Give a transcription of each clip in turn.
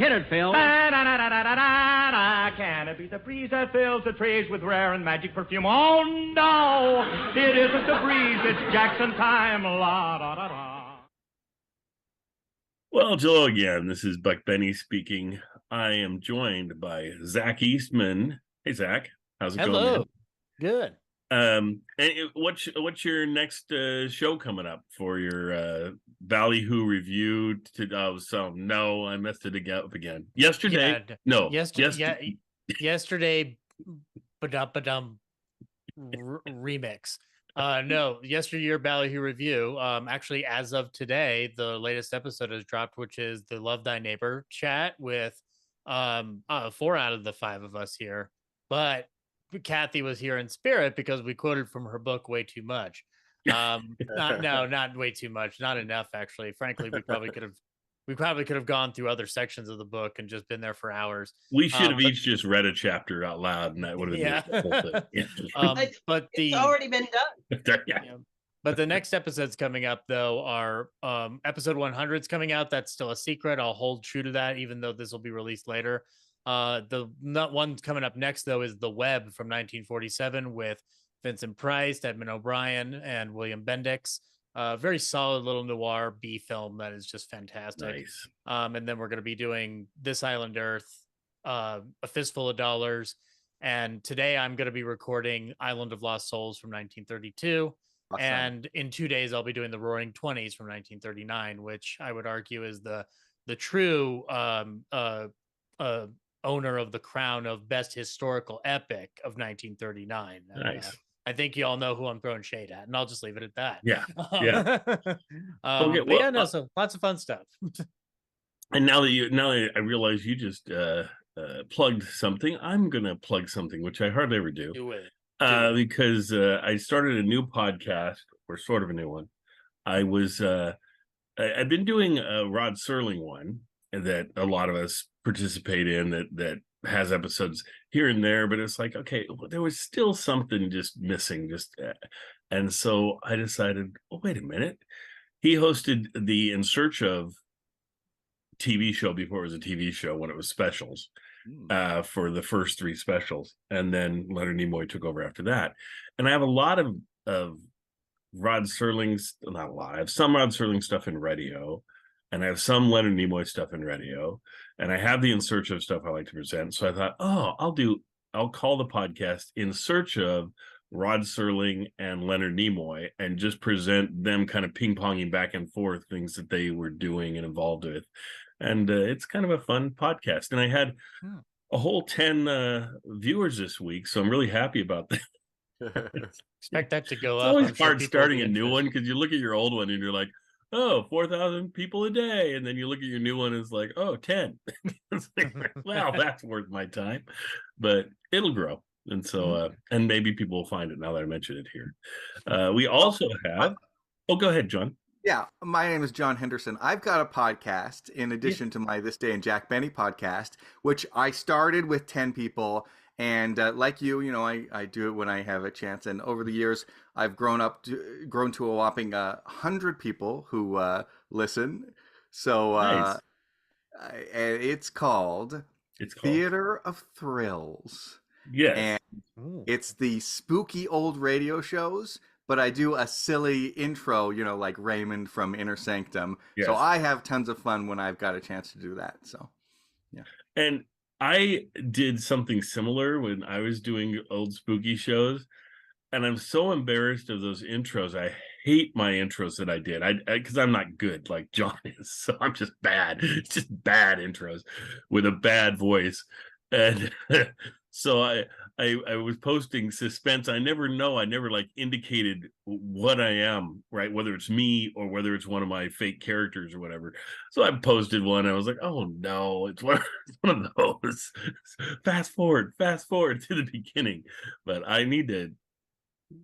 Hit it, Phil. Can it be the breeze that fills the trees with rare and magic perfume? Oh, no, it isn't the breeze. It's Jackson time. La, da, da, da. Well, hello again. This is Buck Benny speaking. I am joined by Zach Eastman. Hey, Zach. How's it going, man? Good. And what's your next show coming up for your Ballyhoo review? No, I messed it up again. Yesterday, yesterday, ba-dum remix. No, yesteryear Ballyhoo review. Actually, as of today, the latest episode has dropped, which is the Love Thy Neighbor chat with 4 out of the 5 of us here, but Kathy was here in spirit because we quoted from her book way too much. Not way too much, not enough actually. Frankly, we probably could have gone through other sections of the book and just been there for hours. We should have each just read a chapter out loud, and that would have been the whole thing. But it's already been done. But the next episodes coming up, though, are episode 100 is coming out. That's still a secret. I'll hold true to that, even though this will be released later. The one coming up next, though, is The Web from 1947 with Vincent Price, Edmund O'Brien, and William Bendix. Very solid little noir B film that is just fantastic. Nice. And then we're going to be doing This Island Earth, A Fistful of Dollars. And today I'm going to be recording Island of Lost Souls from 1932. Awesome. And in 2 days, I'll be doing The Roaring Twenties from 1939, which I would argue is the true owner of the crown of best historical epic of 1939. Nice. I think you all know who I'm throwing shade at, and I'll just leave it at that. Yeah. So lots of fun stuff. And now that I realize you just plugged something, I'm gonna plug something, which I hardly ever do. Do it. Because I started a new podcast, or sort of a new one. I've been doing a Rod Serling one that a lot of us participate in that has episodes here and there, but it's like, okay, there was still something just missing, and so I decided, oh, wait a minute. He hosted the In Search of TV show before it was a TV show, when it was specials, for the first 3 specials, and then Leonard Nimoy took over after that. And I have a lot of Rod Serling's, not a lot, I have some Rod Serling stuff in radio, and I have some Leonard Nimoy stuff in radio, and I have the In Search of stuff I like to present. So I thought, I'll call the podcast In Search of Rod Serling and Leonard Nimoy, and just present them kind of ping-ponging back and forth things that they were doing and involved with. And it's kind of a fun podcast. And I had a whole 10 viewers this week, so I'm really happy about that. Expect that to go up. It's always hard starting a new one, because you look at your old one and you're like, oh, 4,000 people a day. And then you look at your new one and it's like, oh, 10. It's like, wow, that's worth my time. But it'll grow. And so, and maybe people will find it now that I mention it here. We also have, go ahead, John. Yeah, my name is John Henderson. I've got a podcast in addition to my This Day in Jack Benny podcast, which I started with 10 people. And like you know, I do it when I have a chance. And over the years, I've grown to a whopping 100 people who listen. So nice. It's called Theater of Thrills. Yes. And it's the spooky old radio shows, but I do a silly intro, like Raymond from Inner Sanctum. Yes. So I have tons of fun when I've got a chance to do that. So, yeah. And I did something similar when I was doing old spooky shows, and I'm so embarrassed of those intros. I hate my intros that I did, because I'm not good like John is, so I'm just bad. It's just bad intros with a bad voice, and so I was posting suspense. I never like indicated what I am, right? Whether it's me or whether it's one of my fake characters or whatever. So I posted one. And I was like, oh no, it's one of those. Fast forward to the beginning. But I need to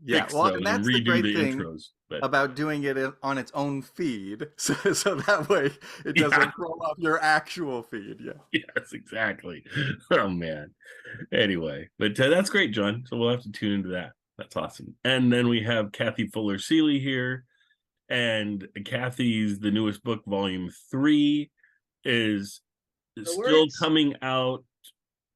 fix those and that's redo the great the thing intros. About doing it on its own feed, so that way it doesn't roll off your actual feed. Yeah. Yes, exactly. Oh man. Anyway, but that's great, John. So we'll have to tune into that. That's awesome. And then we have Kathy Fuller Seeley here, and Kathy's the newest book, Volume 3, is still coming out?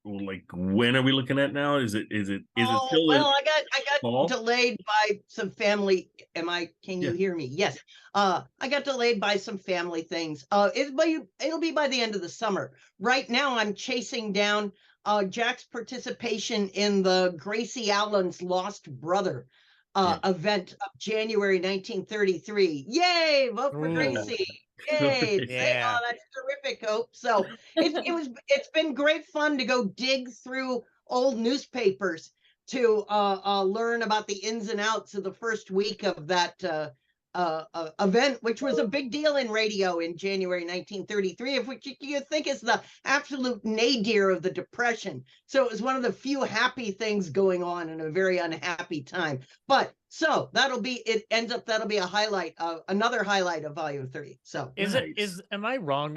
Like, when are we looking at now? Is it still well, I got fall? delayed by some family. Can you hear me? Yes. I got delayed by some family things. It'll be by the end of the summer. Right now I'm chasing down Jack's participation in the Gracie Allen's Lost Brother event of January 1933. Yay, vote for Gracie. Yay! Yeah. Oh, that's terrific, Hope. So it's been great fun to go dig through old newspapers to learn about the ins and outs of the first week of that event, which was a big deal in radio in January 1933, of which you think is the absolute nadir of the Depression. So it was one of the few happy things going on in a very unhappy time. But so that'll be a highlight, another highlight of Volume 3. So am I wrong?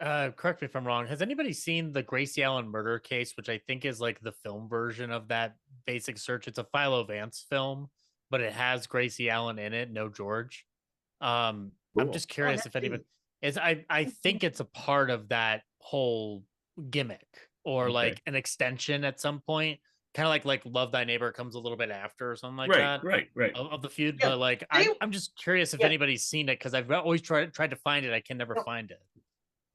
Correct me if I'm wrong. Has anybody seen the Gracie Allen murder case, which I think is like the film version of that basic search? It's a Philo Vance film, but it has Gracie Allen in it, no George. I'm just curious if anybody is. I think it's a part of that whole gimmick, or like an extension at some point, kind of like Love Thy Neighbor comes a little bit after or something like that. Right. Of the feud. But like I'm just curious if anybody's seen it, because I've always tried to find it. I can never find it.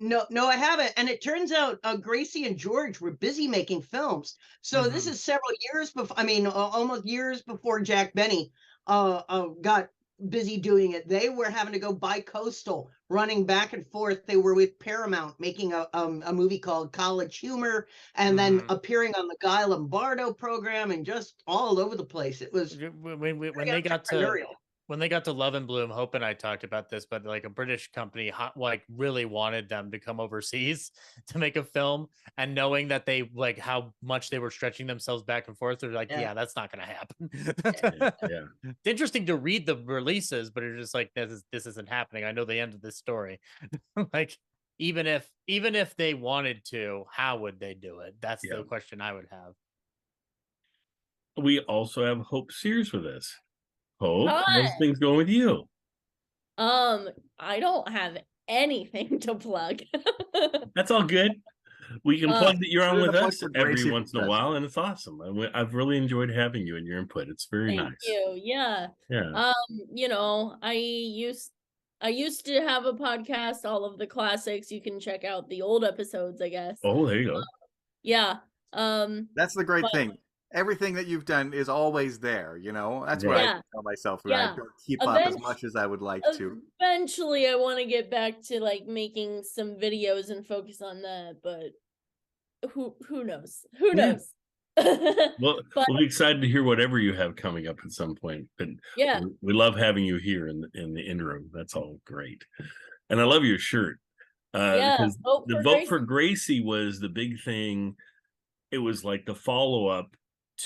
No, I haven't. And it turns out Gracie and George were busy making films. So this is several years before, almost years before Jack Benny got busy doing it. They were having to go bi-coastal, running back and forth. They were with Paramount making a movie called College Humor, and then appearing on the Guy Lombardo program, and just all over the place. It was when they got to Love and Bloom. Hope and I talked about this, but like a British company like really wanted them to come overseas to make a film, and knowing that they like how much they were stretching themselves back and forth, they're like, yeah that's not going to happen. It's interesting to read the releases, but it's just like, this isn't happening. I know the end of this story. Like, even if they wanted to, how would they do it? That's the question I would have. We also have Hope Sears with us. Hope, how's things going with you? I don't have anything to plug. That's all good. We can plug that you're on with us every once in a while, and it's awesome. I've really enjoyed having you and your input. It's very nice. Thank you. Yeah. I used to have a podcast, all of the classics. You can check out the old episodes, I guess. Oh, there you go. Yeah. That's the great thing. Everything that you've done is always there, That's what I tell myself. I don't keep up as much as I would like to. Eventually, I want to get back to like making some videos and focus on that, but who knows? Who knows? Well, we'll be excited to hear whatever you have coming up at some point. But we love having you here in the interim. That's all great, and I love your shirt. Because the Vote for Gracie was the big thing. It was like the follow-up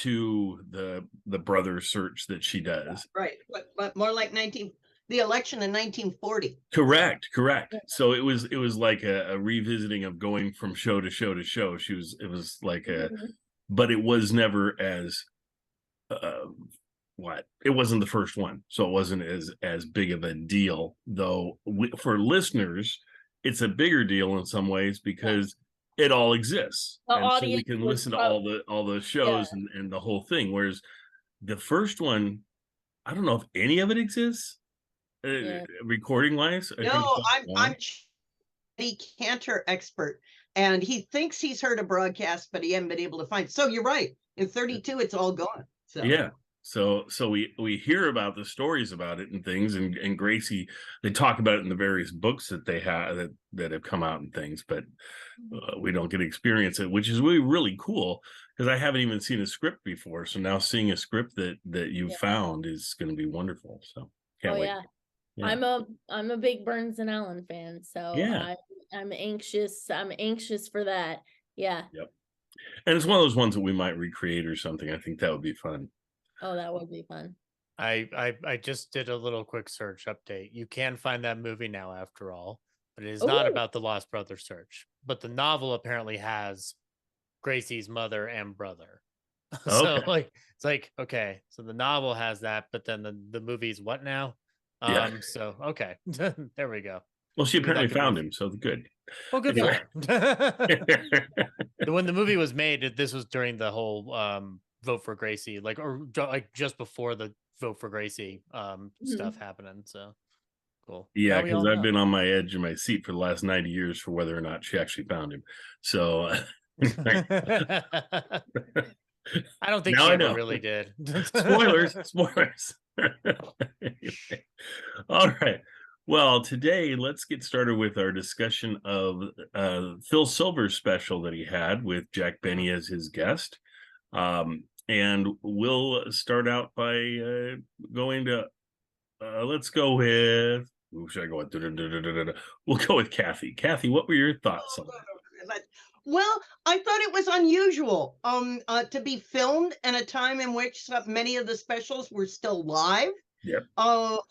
to the brother search that she does, right? But more like the election in 1940. Correct. So it was like a revisiting of going from show to show to show. It was like but it was never as it wasn't the first one, so it wasn't as big of a deal. Though for listeners, it's a bigger deal in some ways because it all exists, and so we can listen to all the shows and the whole thing. Whereas the first one, I don't know if any of it exists, recording wise. No, I'm the Cantor expert, and he thinks he's heard a broadcast, but he hasn't been able to find. So you're right. In 32, it's all gone. So So we hear about the stories about it and things, and Gracie, they talk about it in the various books that they have that have come out and things, but we don't get to experience it, which is really cool, because I haven't even seen a script before. So now seeing a script that you found is going to be wonderful. So can't wait. Yeah. I'm a big Burns and Allen fan, so I'm anxious. I'm anxious for that. Yeah. Yep. And it's one of those ones that we might recreate or something. I think that would be fun. Oh, that would be fun. I just did a little quick search update. You can find that movie now, after all, but it is not about the Lost Brother search. But the novel apparently has Gracie's mother and brother. So it's like, okay, so the novel has that, but then the movie's what now? So okay. There we go. Well, she apparently found him, so good. Well, good Anyway. for him. When the movie was made, this was during the whole vote for Gracie, like just before the vote for Gracie stuff happening. So cool. Yeah, Now we because all I've know. been on my edge of my seat for the last 90 years for whether or not she actually found him. So I don't think now she I ever know. really did. Spoilers. Anyway. All right. Well, today let's get started with our discussion of Phil Silver's special that he had with Jack Benny as his guest. And we'll start out by going to let's go with who should I go with? We'll go with Kathy. Kathy, what were your thoughts on that? Well, I thought it was unusual to be filmed in a time in which many of the specials were still live. Yep. Or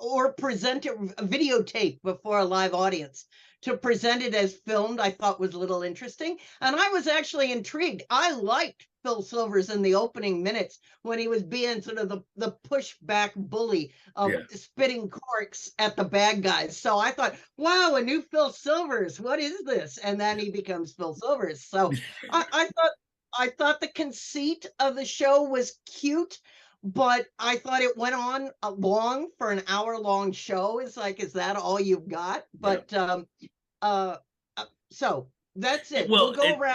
or present it videotape before a live audience. To present it as filmed, I thought was a little interesting, and I was actually intrigued. I liked Phil Silvers in the opening minutes when he was being sort of the pushback bully of spitting corks at the bad guys. So I thought, wow, a new Phil Silvers, what is this? And then he becomes Phil Silvers. So I thought the conceit of the show was cute, but I thought it went on long for an hour-long show. It's like, is that all you've got? But so that's it. Well, we'll go around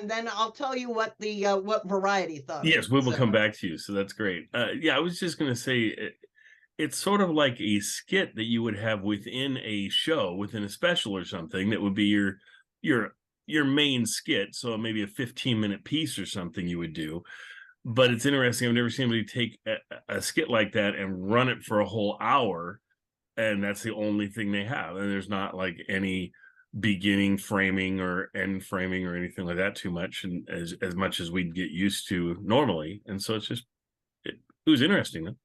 and then I'll tell you what the what Variety thought. Yes, we will come back to you. So that's great. Yeah, I was just going to say it's sort of like a skit that you would have within a show, within a special or something that would be your main skit. So maybe a 15-minute piece or something you would do. But it's interesting. I've never seen anybody take a skit like that and run it for a whole hour, and that's the only thing they have. And there's not like any beginning framing or end framing or anything like that too much, and as much as we'd get used to normally. And so it was interesting though.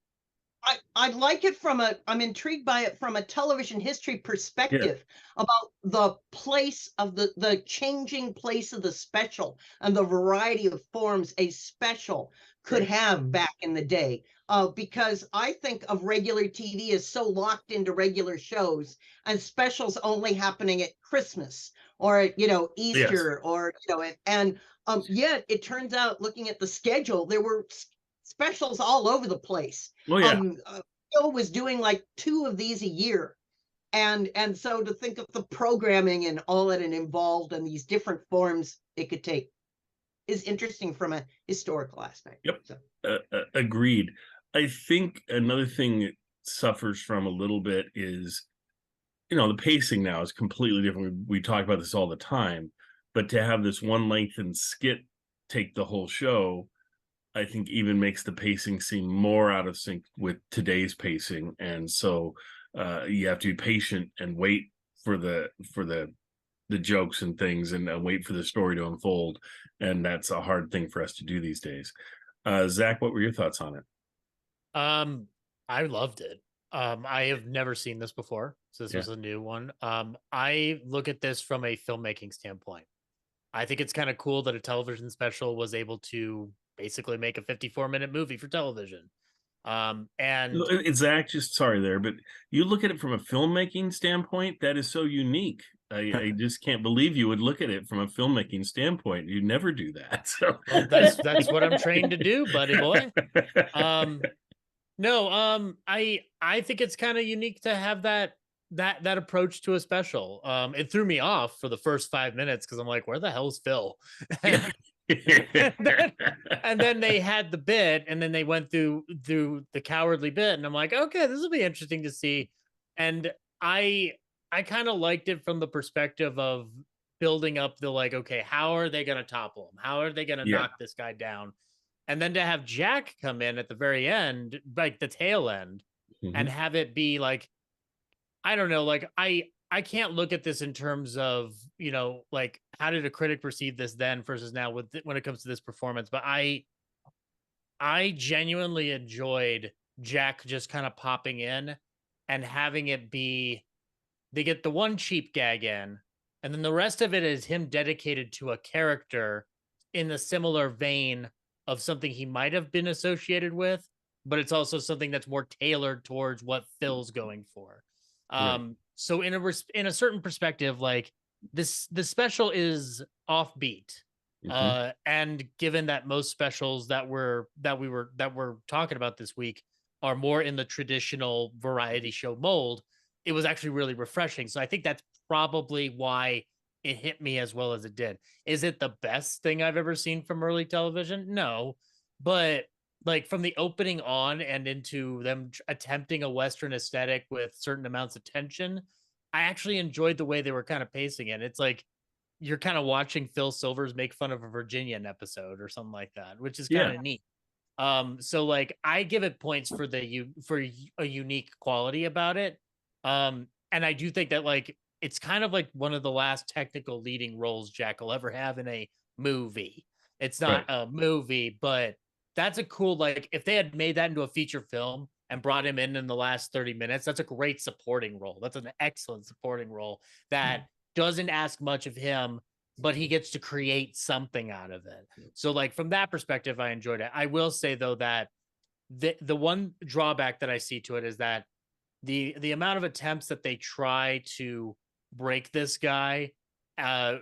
I like it I'm intrigued by it from a television history perspective about the place of the changing place of the special and the variety of forms a special could have back in the day. Because I think of regular TV as so locked into regular shows and specials only happening at Christmas or Easter or and yet it turns out, looking at the schedule, there were specials all over the place. Oh yeah. Phil was doing like 2 of these a year, and so to think of the programming and all that it involved and these different forms it could take is interesting from a historical aspect. Yep. So. Agreed. I think another thing it suffers from a little bit is, the pacing now is completely different. We talk about this all the time, but to have this one lengthened skit take the whole show, I think even makes the pacing seem more out of sync with today's pacing. And so you have to be patient and wait for the jokes and things and wait for the story to unfold. And that's a hard thing for us to do these days. Zach, what were your thoughts on it? I loved it. I have never seen this before, so this was a new one. I look at this from a filmmaking standpoint. I think it's kind of cool that a television special was able to basically make a 54-minute movie for television. And Zach, just sorry there, but you look at it from a filmmaking standpoint, that is so unique. I just can't believe you would look at it from a filmmaking standpoint. You never do that. So well, that's what I'm trained to do, buddy boy. No, I think it's kind of unique to have that approach to a special. It threw me off for the first 5 minutes because I'm like, where the hell's Phil? and then they had the bit, and then they went through the cowardly bit, and I'm like, okay, this will be interesting to see. And I kind of liked it from the perspective of building up the like, okay, how are they going to topple him? How are they going to knock this guy down? And then to have Jack come in at the very end, like the tail end, and have it be like, I don't know, like I can't look at this in terms of, like how did a critic perceive this then versus now when it comes to this performance. But I genuinely enjoyed Jack just kind of popping in and having it be, they get the one cheap gag in, and then the rest of it is him dedicated to a character in the similar vein of something he might have been associated with, but it's also something that's more tailored towards what Phil's going for. So in a certain perspective, like this special is offbeat. And given that most specials that we're talking about this week are more in the traditional variety show mold, it was actually really refreshing. So I think that's probably why it hit me as well as it did. Is it the best thing I've ever seen from early television? No, but like from the opening on and into them attempting a Western aesthetic with certain amounts of tension, I actually enjoyed the way they were kind of pacing it. It's like you're kind of watching Phil Silvers make fun of a Virginian episode or something like that, which is kind of neat. So like I give it points for a unique quality about it. And I do think that like it's kind of like one of the last technical leading roles Jack will ever have in a movie. It's not a movie, but that's a cool, like if they had made that into a feature film and brought him in the last 30 minutes, that's a great supporting role. That's an excellent supporting role that doesn't ask much of him, but he gets to create something out of it. So like from that perspective, I enjoyed it. I will say though that the one drawback that I see to it is that the amount of attempts that they try to break this guy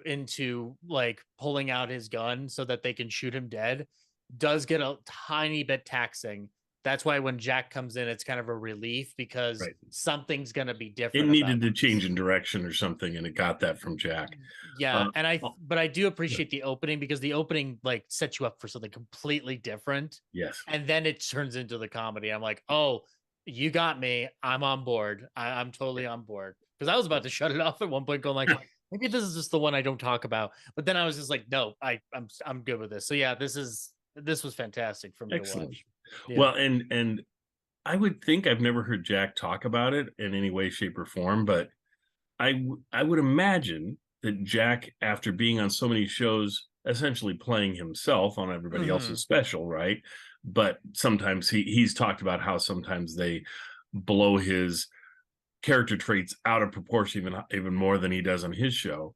into like pulling out his gun so that they can shoot him dead does get a tiny bit taxing. That's why when Jack comes in, it's kind of a relief because something's going to be different. It needed to change in direction or something, and it got that from Jack. Yeah, but I do appreciate the opening because the opening like sets you up for something completely different. Yes, and then it turns into the comedy. I'm like, oh, you got me. I'm on board. I'm totally on board because I was about to shut it off at one point, going like, maybe this is just the one I don't talk about. But then I was just like, no, I'm good with this. So yeah, this was fantastic for me to watch. Yeah. Well, and I would think I've never heard Jack talk about it in any way, shape, or form, but I would imagine that Jack, after being on so many shows, essentially playing himself on everybody else's special, right? But sometimes he's talked about how sometimes they blow his character traits out of proportion even more than he does on his show.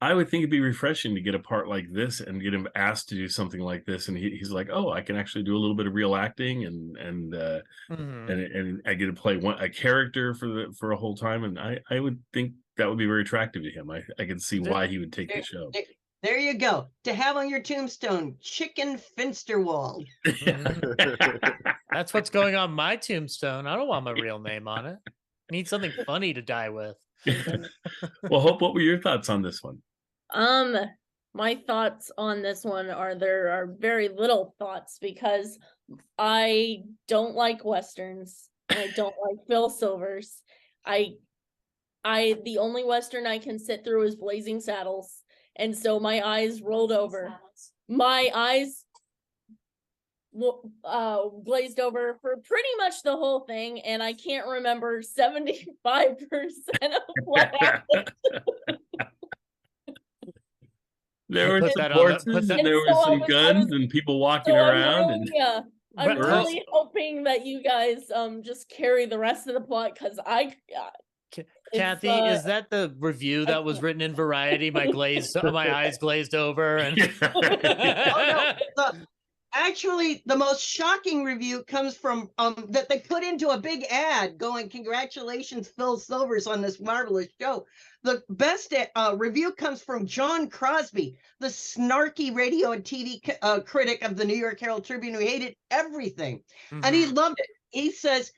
I would think it'd be refreshing to get a part like this and get him asked to do something like this, and he's like, "Oh, I can actually do a little bit of real acting, and I get to play a character for a whole time." And I would think that would be very attractive to him. I can see why he would take the show. There you go. To have on your tombstone, Chicken Finsterwald. That's what's going on my tombstone. I don't want my real name on it. I need something funny to die with. Well, Hope, what were your thoughts on this one? My thoughts on this one there are very little thoughts because I don't like Westerns and I don't like Phil Silvers. The only Western I can sit through is Blazing Saddles. And so my eyes rolled over. My eyes glazed over for pretty much the whole thing, and I can't remember 75% of what happened. There were some horses and there were some guns and people walking around. I'm really hoping that you guys just carry the rest of the plot because Kathy, is that the review that was written in Variety? My eyes glazed over, and actually, the most shocking review comes from that they put into a big ad going, "Congratulations, Phil Silvers, on this marvelous show." The best review comes from John Crosby, the snarky radio and TV critic of the New York Herald Tribune, who hated everything, and he loved it. He says,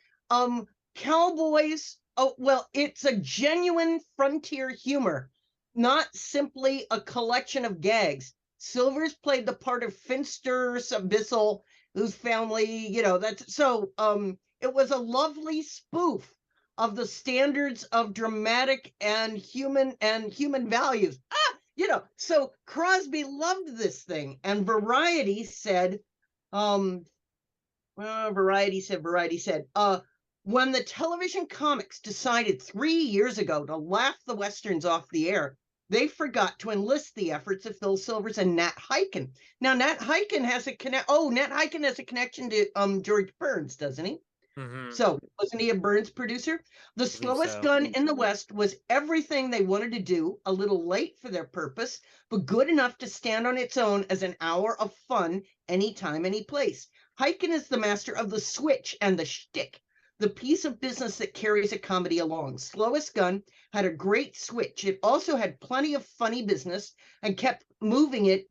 "Cowboys. Oh, well, it's a genuine frontier humor, not simply a collection of gags. Silvers played the part of Finster Abyssal, whose family, that's so. It was a lovely spoof of the standards of dramatic and human values. So Crosby loved this thing, and Variety said, when the television comics decided 3 years ago to laugh the Westerns off the air, they forgot to enlist the efforts of Phil Silvers and Nat Hiken. Now, Nat Hiken has a connection to George Burns, doesn't he? So, wasn't he a Burns producer? The Slowest Gun in the West was everything they wanted to do, a little late for their purpose, but good enough to stand on its own as an hour of fun anytime, any place. Hiken is the master of the switch and the shtick. the piece of business that carries a comedy along. Slowest Gun had a great switch. It also had plenty of funny business and kept moving it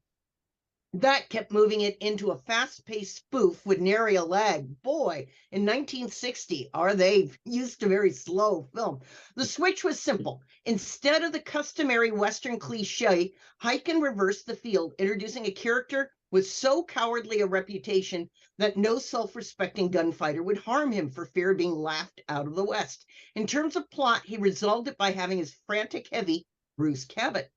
into a fast-paced spoof with nary a lag. Boy, in 1960, are they used to very slow film. The switch was simple. Instead of the customary Western cliche, Hyken reversed the field, introducing a character with so cowardly a reputation that no self-respecting gunfighter would harm him for fear of being laughed out of the West. In terms of plot, he resolved it by having his frantic heavy, Bruce Cabot,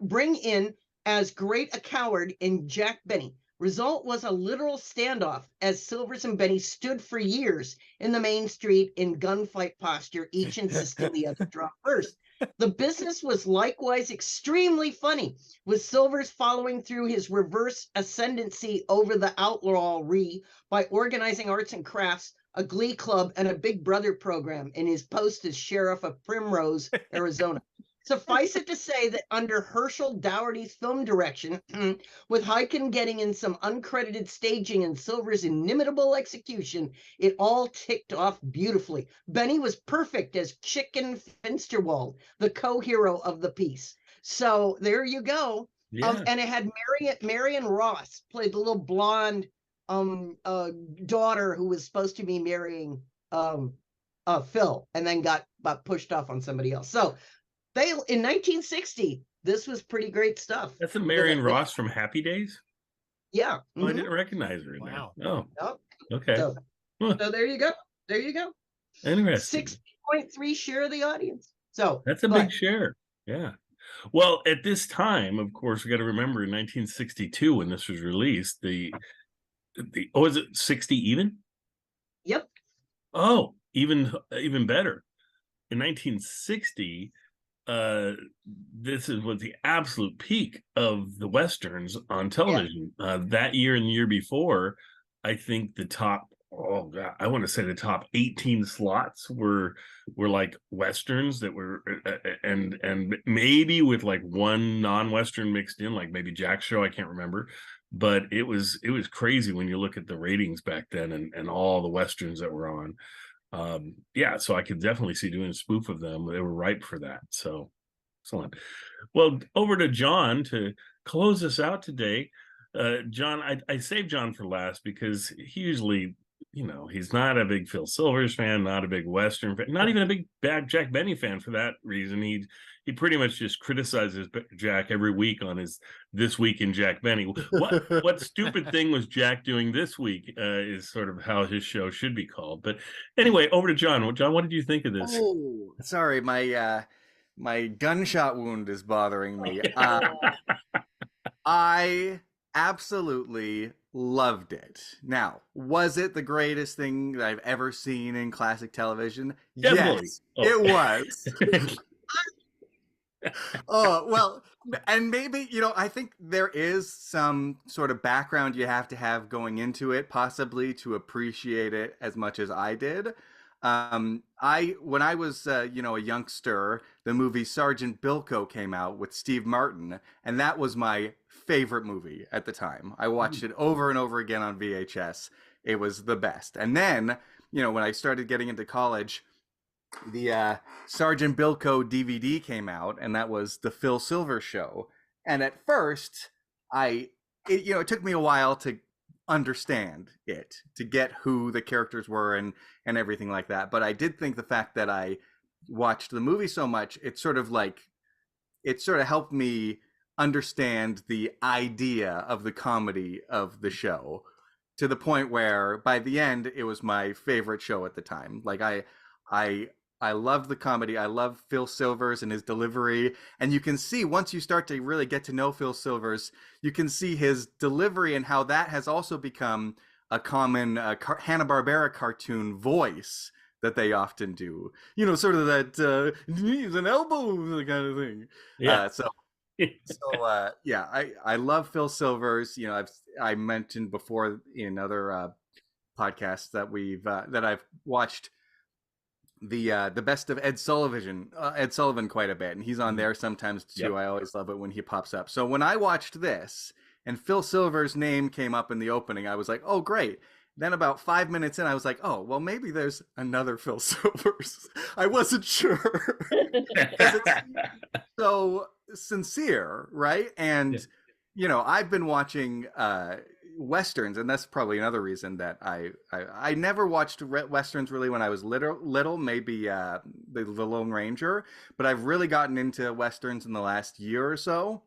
bring in as great a coward in Jack Benny. Result was a literal standoff as Silvers and Benny stood for years in the main street in gunfight posture, each insisting the other drop first. The business was likewise extremely funny, with Silvers following through his reverse ascendancy over the outlawry by organizing arts and crafts, a glee club, and a Big Brother program in his post as sheriff of Primrose, Arizona. Suffice it to say that under Herschel Dougherty's film direction, with Hyken getting in some uncredited staging and Silver's inimitable execution, it all ticked off beautifully. Benny was perfect as Chicken Finsterwald, the co-hero of the piece. So there you go. Yeah. And it had Marion Ross played the little blonde daughter who was supposed to be marrying Phil, and then got pushed off on somebody else. So in 1960, this was pretty great stuff. That's a Marion Ross from Happy Days? Yeah. Oh, I didn't recognize her in Wow. there. Oh, Yep. okay. So there you go. There you go. Interesting. 6.3 share of the audience. So That's a big share. Yeah. Well, at this time, of course, we got to remember in 1962 when this was released, was it 60 even? Yep. Oh, even better. In 1960, this was the absolute peak of the Westerns on television. That year and the year before, I think the top, I want to say the top 18 slots were like Westerns that were, and maybe with like one non-Western mixed in, like maybe Jack's Show, I can't remember. But it was crazy when you look at the ratings back then and all the Westerns that were on. So I could definitely see doing a spoof of them. They were ripe for that. So excellent. Well, over to John to close us out today. John, I saved John for last because he usually, he's not a big Phil Silvers fan, not a big Western fan, not even a big bad Jack Benny fan for that reason. He pretty much just criticizes Jack every week on his This Week in Jack Benny. What stupid thing was Jack doing this week is sort of how his show should be called. But anyway, over to John. John, what did you think of this? Oh, sorry, my gunshot wound is bothering me. I absolutely loved it. Now, was it the greatest thing that I've ever seen in classic television? Definitely. Yes, it was. Oh, well, and maybe, I think there is some sort of background you have to have going into it, possibly to appreciate it as much as I did. When I was, a youngster, the movie Sergeant Bilko came out with Steve Martin, and that was my favorite movie at the time. I watched it over and over again on VHS. It was the best. And then, when I started getting into college, the Sergeant Bilko DVD came out, and that was the Phil Silvers Show. And at first, it took me a while to understand it, to get who the characters were and everything like that. But I did think the fact that I watched the movie so much, it sort of helped me understand the idea of the comedy of the show, to the point where by the end it was my favorite show at the time. Like I love the comedy. I love Phil Silvers and his delivery. And you can see, once you start to really get to know Phil Silvers, you can see his delivery and how that has also become a common Hanna-Barbera cartoon voice that they often do. Sort of that knees and elbows kind of thing. Yeah. I love Phil Silvers. I mentioned before in other podcasts that I've watched the best of Ed Sullivan quite a bit, and he's on there sometimes too. Yep. I always love it when he pops up. So when I watched this and Phil Silvers' name came up in the opening, I was like, oh great, Then about 5 minutes in, I was like, oh, well, maybe there's another Phil Silvers. I wasn't sure. Because it's so sincere, right? And Yeah. I've been watching westerns, and that's probably another reason that I never watched westerns really when I was little, maybe the Lone Ranger, but I've really gotten into westerns in the last year or so.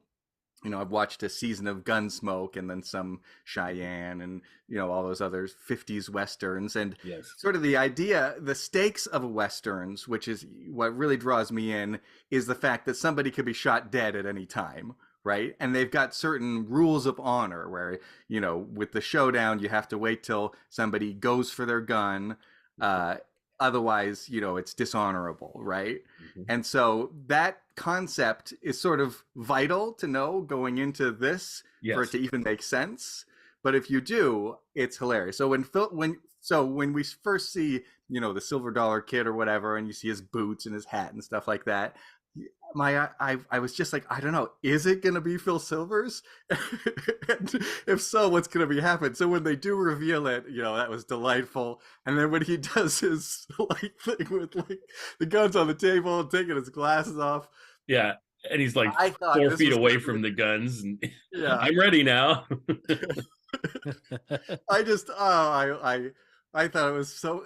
I've watched a season of Gunsmoke and then some Cheyenne and, all those other 50s Westerns. And Yes. sort of the stakes of Westerns, which is what really draws me in, is the fact that somebody could be shot dead at any time, right? And they've got certain rules of honor where, with the showdown, you have to wait till somebody goes for their gun. Otherwise, it's dishonorable, right? Mm-hmm. And so that concept is sort of vital to know going into this for it to even make sense. But if you do, it's hilarious. So when we first see, the Silver Dollar Kid or whatever, and you see his boots and his hat and stuff like that, I was just like, I don't know, is it gonna be Phil Silvers? And if so, what's gonna be happen? So when they do reveal it, that was delightful. And then when he does his thing with the guns on the table and taking his glasses off, yeah, and he's like I thought 4 this feet was away gonna from the guns, and Yeah. I'm ready now. I thought it was so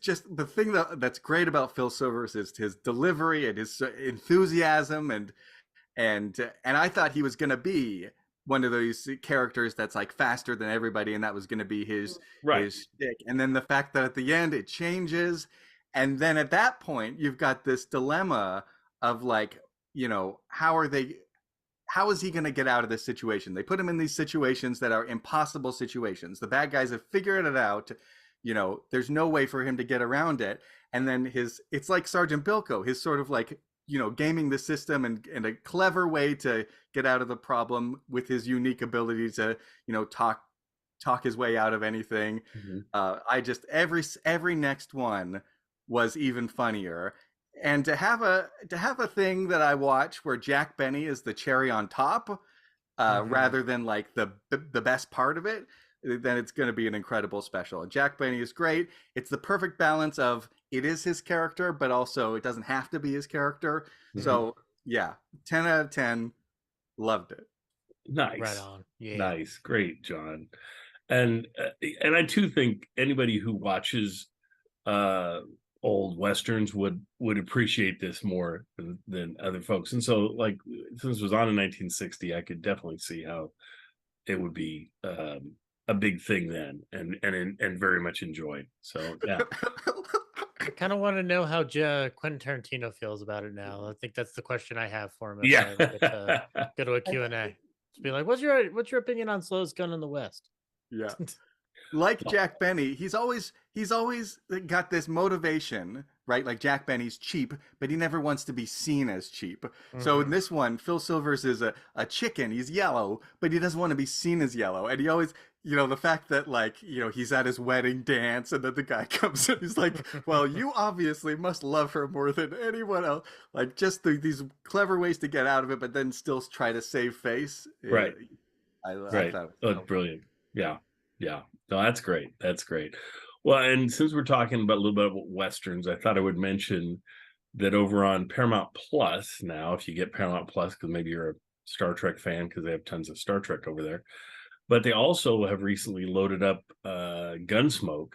just the thing that's great about Phil Silvers is his delivery and his enthusiasm and I thought he was gonna be one of those characters that's like faster than everybody, and that was gonna be his shtick. And then the fact that at the end it changes, and then at that point you've got this dilemma of how is he going to get out of this situation? They put him in these situations that are impossible situations. The bad guys have figured it out. There's no way for him to get around it. And then it's like Sergeant Bilko, his sort of gaming the system and a clever way to get out of the problem with his unique ability to, talk his way out of anything. Mm-hmm. Every next one was even funnier. And to have a thing that I watch where Jack Benny is the cherry on top, rather than the best part of it, then it's going to be an incredible special. And Jack Benny is great. It's the perfect balance of it is his character, but also it doesn't have to be his character. Mm-hmm. So yeah, 10 out of 10, loved it. Nice, right on, yeah, nice, great, John. And I too think anybody who watches old westerns would appreciate this more than other folks. And so since it was on in 1960, I could definitely see how it would be a big thing then and very much enjoyed. So yeah. I kind of want to know how Quentin Tarantino feels about it now. I think that's the question I have for him. Yeah. Go to a Q&A. Just be like, what's your opinion on Slowest Gun in the West? Yeah. Like Jack Benny, he's always got this motivation, right? Like Jack Benny's cheap, but he never wants to be seen as cheap. Mm-hmm. So in this one, Phil Silvers is a chicken. He's yellow, but he doesn't want to be seen as yellow. And he always, the fact that he's at his wedding dance and then the guy comes in, he's like, well, you obviously must love her more than anyone else. Just these clever ways to get out of it, but then still try to save face. Right. I thought it was brilliant. Yeah. Yeah. No, that's great. That's great. Well, and since we're talking about a little bit about westerns, I thought I would mention that over on Paramount Plus now, if you get Paramount Plus, because maybe you're a Star Trek fan, because they have tons of Star Trek over there, but they also have recently loaded up Gunsmoke.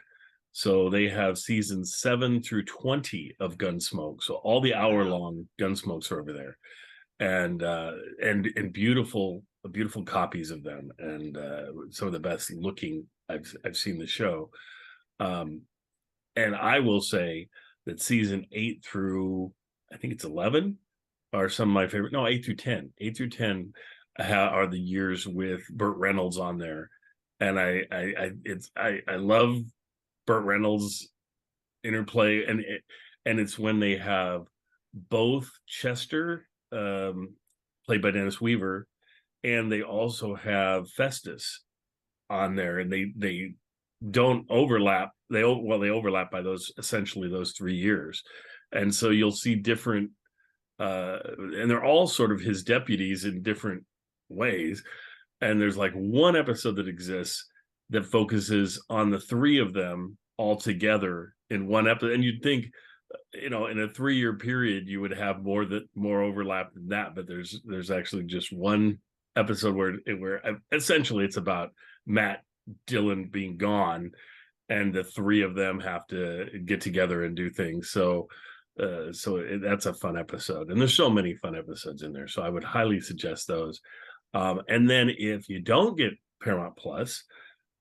So they have seasons 7 through 20 of Gunsmoke. So all the hour-long Gunsmokes are over there, and beautiful copies of them, and some of the best looking I've seen the show. And I will say that season 8 through I think it's 11 are some of my favorite. No, 8 through 10. 8 through 10 are the years with Burt Reynolds on there, and I love Burt Reynolds interplay, and it's when they have both Chester, played by Dennis Weaver, and they also have Festus on there, and they don't overlap. They overlap by essentially those 3 years, and so you'll see different, and they're all sort of his deputies in different ways. And there's one episode that exists that focuses on the three of them all together in one episode. And you'd think, in a 3-year period, you would have more overlap than that, but there's actually just one episode where essentially it's about Matt Dillon being gone, and the three of them have to get together and do things. So that's a fun episode, and there's so many fun episodes in there. So I would highly suggest those. And then if you don't get Paramount Plus,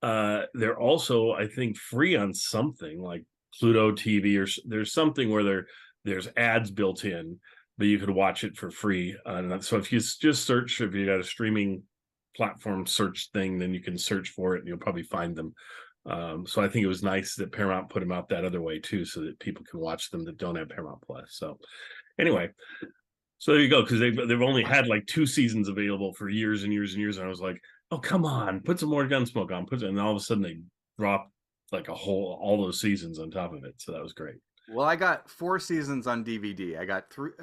they're also, I think, free on something like Pluto TV, or there's something where there's ads built in, but you could watch it for free. So if you just search, if you got a streaming platform search thing, then you can search for it and you'll probably find them. So I think it was nice that Paramount put them out that other way too, so that people can watch them that don't have Paramount Plus. So anyway, so there you go, because they've only had like 2 seasons available for years and years and years, and I was like, oh, come on, put some more Gunsmoke on, and all of a sudden they dropped like all those seasons on top of it. So that was great. Well, I got 4 seasons on DVD. I got 2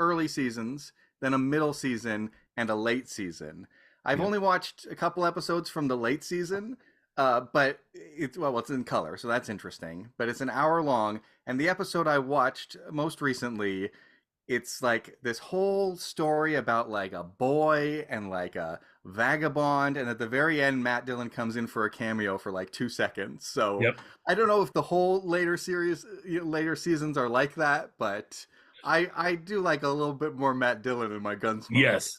early seasons, then a middle season, and a late season. I've only watched a couple episodes from the late season, but it's in color, so that's interesting. But it's an hour long, and the episode I watched most recently, it's like this whole story about like a boy and like a vagabond, and at the very end Matt Dillon comes in for a cameo for like 2 seconds. So I don't know if the whole later seasons are like that, but I do like a little bit more Matt Dillon in my Gunsmoke. Yes,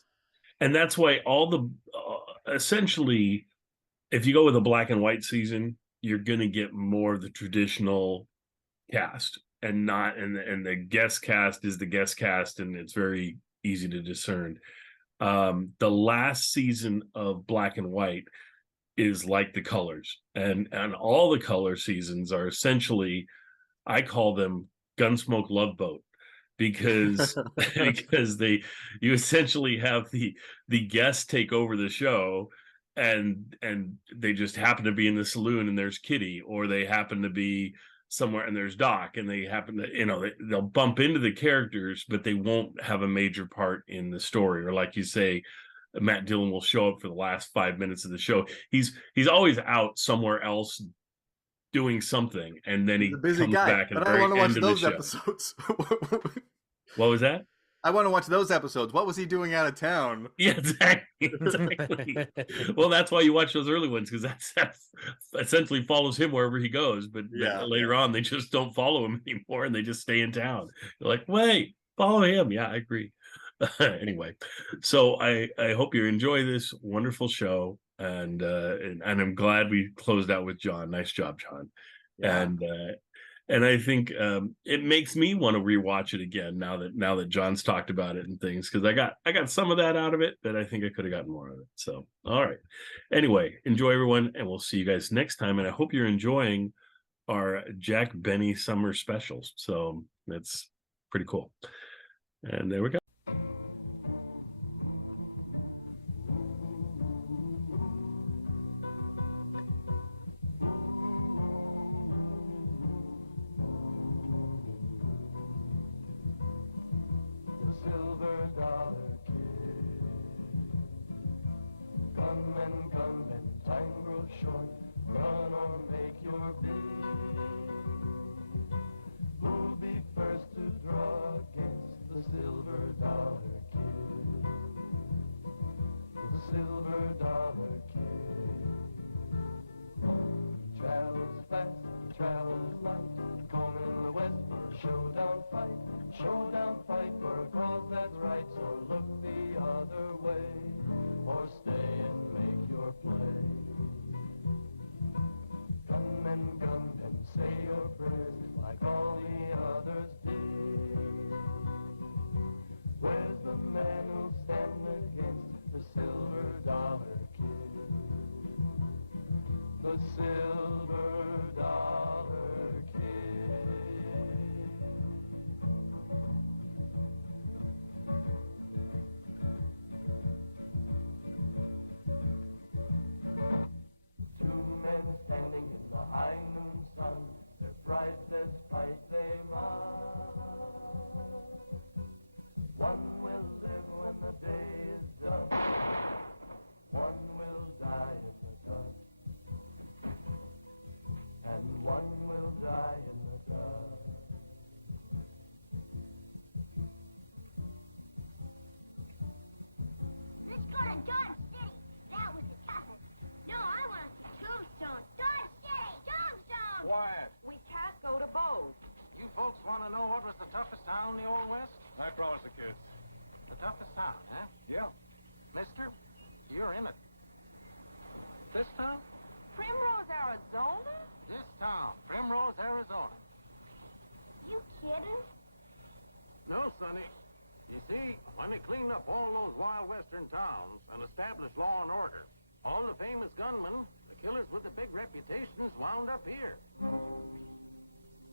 and that's why all the essentially, if you go with a black and white season, you're going to get more of the traditional cast, and the guest cast is the guest cast, and it's very easy to discern. The last season of black and white is like the colors, and all the color seasons are essentially, I call them Gunsmoke Love Boat, because you essentially have the guests take over the show, and they just happen to be in the saloon and there's Kitty, or they happen to be somewhere and there's Doc, and they happen to, they'll bump into the characters, but they won't have a major part in the story. Or like you say, Matt Dillon will show up for the last 5 minutes of the show. He's always out somewhere else doing something, and then he comes back at the very end of the show. Episodes. What was that? I want to watch those episodes. What was he doing out of town? Yeah, exactly. Well, that's why you watch those early ones, because that essentially follows him wherever he goes. But later on, they just don't follow him anymore, and they just stay in town. You're like, wait, follow him. Yeah, I agree. Anyway, so I hope you enjoy this wonderful show, and I'm glad we closed out with John. Nice job, John. Yeah. And I think it makes me want to rewatch it again now that John's talked about it and things, because I got some of that out of it, but I think I could have gotten more of it. So, all right. Anyway, enjoy, everyone, and we'll see you guys next time. And I hope you're enjoying our Jack Benny summer specials. So that's pretty cool. And there we go. Gunmen, time grows short, run or make your bid. Who'll be first to draw against the $silver kid? The $silver kid. He travels fast, he travels light, going in the west for a showdown fight for a cause that's right. So look the other way, or stay and make your play. Gunmen, say your prayers like all the others did. Where's the man who'll stand against the $silver kid? The $silver kid. Standing in the high noon sun, their pride says fight they must. One will live when the day is done. One will die in the dust, and one will die in the dust. Let's go to Dodge City. That was the toughest. No, I want to see Tombstone. Dodge City! Tombstone! Quiet. We can't go to both. You folks want to know what was the toughest town in the Old West? I promise the kids. The toughest town, huh? Yeah. Mister, you're in it. This town? Primrose, Arizona? This town, Primrose, Arizona. You kidding? No, Sonny. You see, when they cleaned up all those wild western towns and established law and order, all the famous gunmen, the killers with the big reputations, wound up here.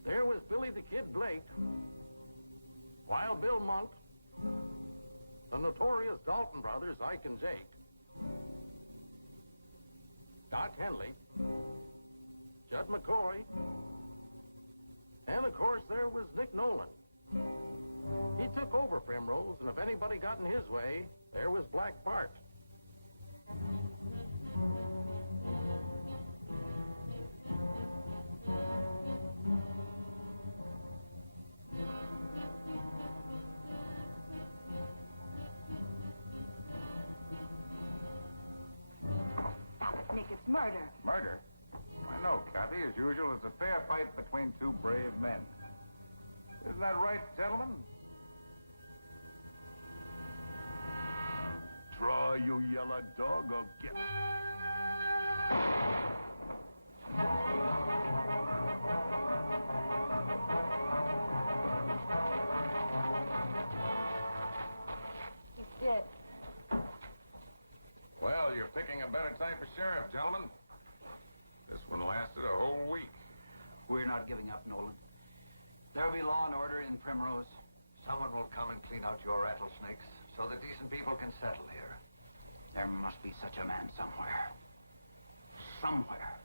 There was Billy the Kid Blake, Wild Bill Monk, the notorious Dalton brothers, Ike and Jake, Doc Henley, Judd McCoy, and of course there was Nick Nolan. He took over Primrose, and if anybody got in his way, there was Black Bart. Nick, it's murder. Murder? I know, Kathy. As usual, it's a fair fight between two brave men. Isn't that right, gentlemen? Draw, you yellow dog, or get... He's dead. Well, you're picking a better type of sheriff, gentlemen. This one lasted a whole week. We're not giving up, Nolan. There'll be law and order in Primrose. Someone will come and clean out your rattlesnakes so that decent people can settle here. There must be such a man somewhere. Somewhere.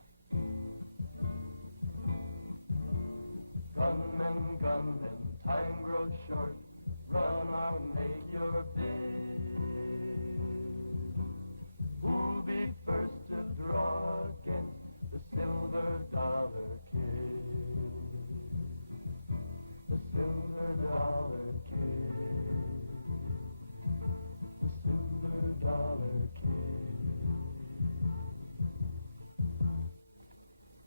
Gunmen, gunmen, time grows short. Run or make your bid. Who'll be first to draw against the silver dollar kid? The silver dollar kid. The silver dollar kid.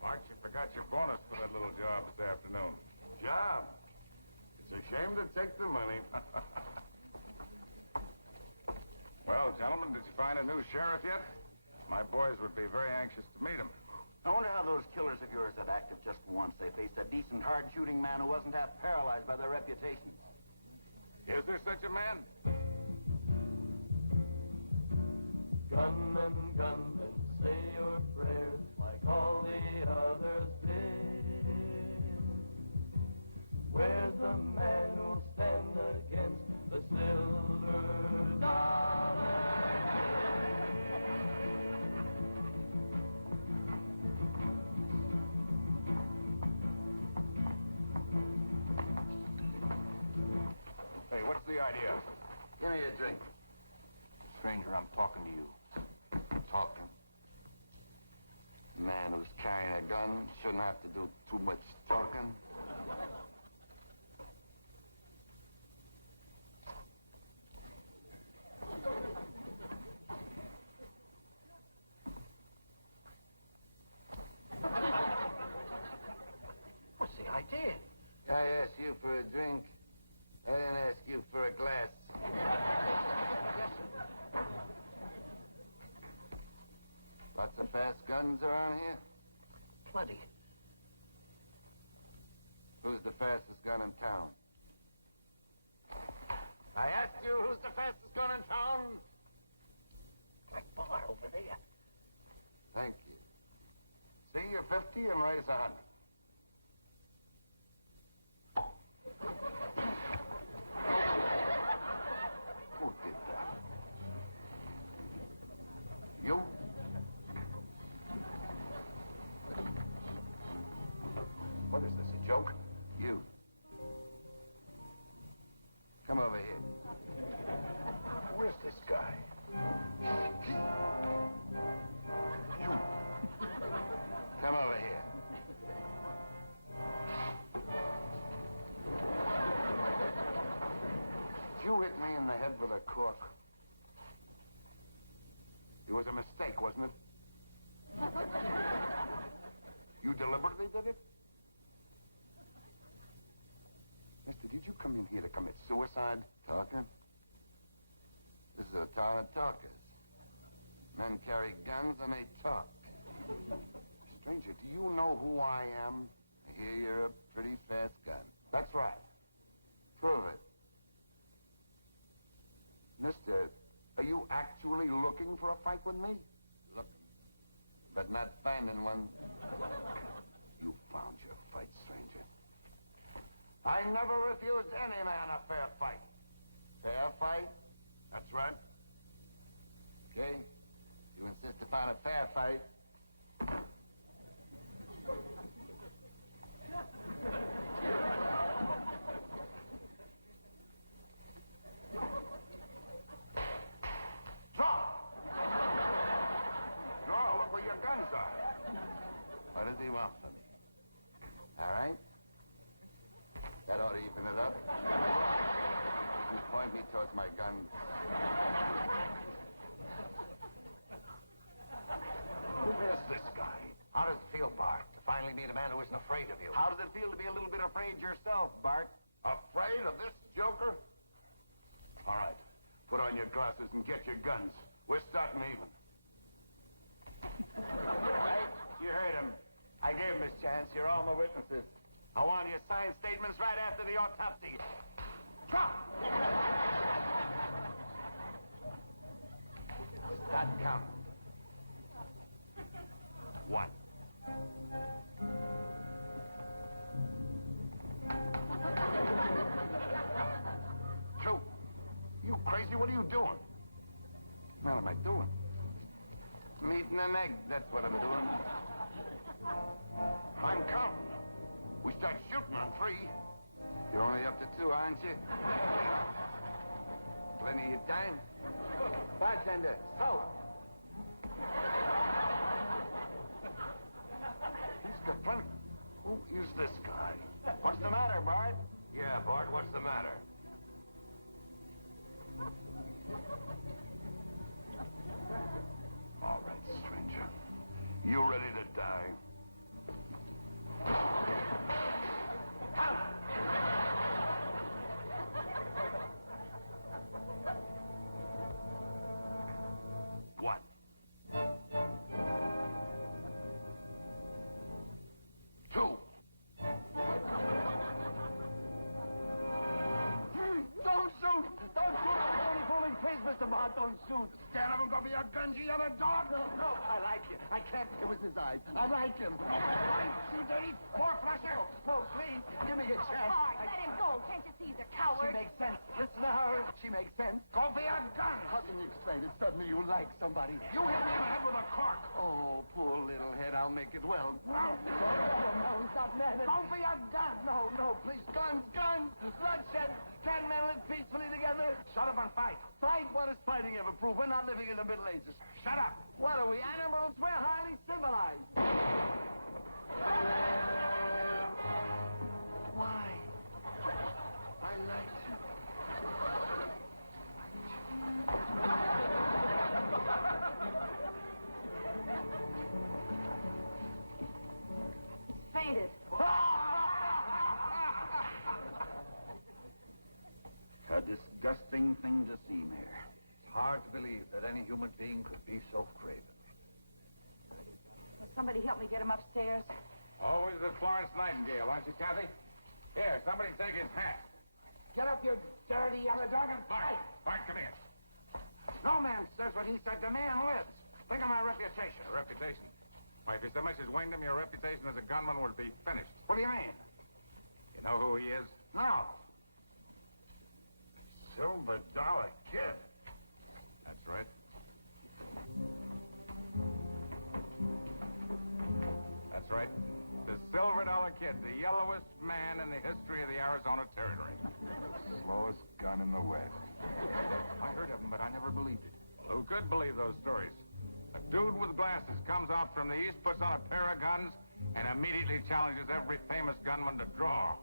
Mark, you forgot your bonus for that little job this afternoon. Job? It's a shame to take the money. Well, gentlemen, did you find a new sheriff yet? My boys would be very anxious to meet him. I wonder how those killers of yours that acted just once they faced a decent, hard-shooting man who wasn't half paralyzed by their reputations. Is there such a man? Gunmen, gunmen, say your prayers like all the others did. Where's the man who'll stand against the silver dollar? Hey, what's the idea? Give me a drink. Stranger, I'm talking to you. Talking. A man who's carrying a gun shouldn't have to do too much talking. What's the idea? I asked you for a drink. I didn't ask you for a glass. Lots of fast guns around here? Plenty. Who's the fastest gun in town? I asked you who's the fastest gun in town? Black Bar over there. Thank you. See, you're 50 and raise 100. Who did that? You? What is this, a joke? You. Come over here. Where's this guy? You. Come over here. You hit me in the head with a cork. It was a mistake, wasn't it? You deliberately did it? Mister, did you come in here to commit suicide? Talker? This is a town of talkers. Men carry guns and they talk. Stranger, do you know who I am? I hear you're a pretty fast gun. That's right. Prove it. Mister, are you actually looking for a fight with me? Looking, but not finding one. You found your fight, stranger. I never refused any man a fair fight. Fair fight? That's right. Okay, you insist upon a fair fight. Draw! Draw, look where your guns are. What does he want from me? All right? That ought to even it up. You point me towards my gun. Who is this guy? How does it feel, Bart, to finally meet a man who isn't afraid of you? How does it feel to be a little bit afraid yourself, Bart? Afraid of this joker? All right. Put on your glasses and get your guns. We're starting even. Right? You heard him. I gave him his chance. You're all my witnesses. I want you to sign statements right after the autopsy. Drop! Start counting. 1. 2. You crazy? What are you doing? What am I doing? Meeting an egg, that's what I'm doing. I'm counting. We start shooting on 3. You're only up to 2, aren't you? Plenty of time. Bartender, so. He's got plenty. Who is this guy? What's the matter, Bart? Yeah, Bart, what's the matter? All right, stranger. You ready to die? Count! 1. 2. Don't shoot! Don't shoot! I'm only fooling. Please, Mr. Bart, don't shoot. Stand up and go for your guns, you other dog! No, I like you. I can't. It was his eyes. I like him. You dirty four-flusher! No, please, give me a chance. Bart, let him go. Can't you see he's a She coward? makes sense. Listen to her. She makes sense. Go for your gun. How can you explain it? Suddenly you like somebody. You hit me in the head with a cork. Oh, poor little head. I'll make it well. No, stop that. Go for your gun. No, please. Guns. Bloodshed. Can't men live peacefully together? Shut up and fight. Fight? What does fighting ever prove? We're not living in the Middle Ages. Shut up. What are we, animals? We're highly civilized. Why? I like you. He's fainted. A disgusting thing to see, Mayor. It's hard to believe that any human being could be so craven. Will somebody help me get him upstairs? Always the Florence Nightingale, aren't you, Kathy? Here, somebody take his hat. Get up, you dirty yellow dog, and fight. Bart, come here. No man says what he said. The man lives. Think of my reputation. Your reputation? Why, if you so much as winged him, your reputation as a gunman would be finished. What do you mean? You know who he is? No. Silver Dollar Kid. That's right. That's right. The Silver Dollar Kid, the yellowest man in the history of the Arizona Territory. Slowest gun in the West. I heard of him, but I never believed it. Who could believe those stories? A dude with glasses comes out from the east, puts on a pair of guns, and immediately challenges every famous gunman to draw.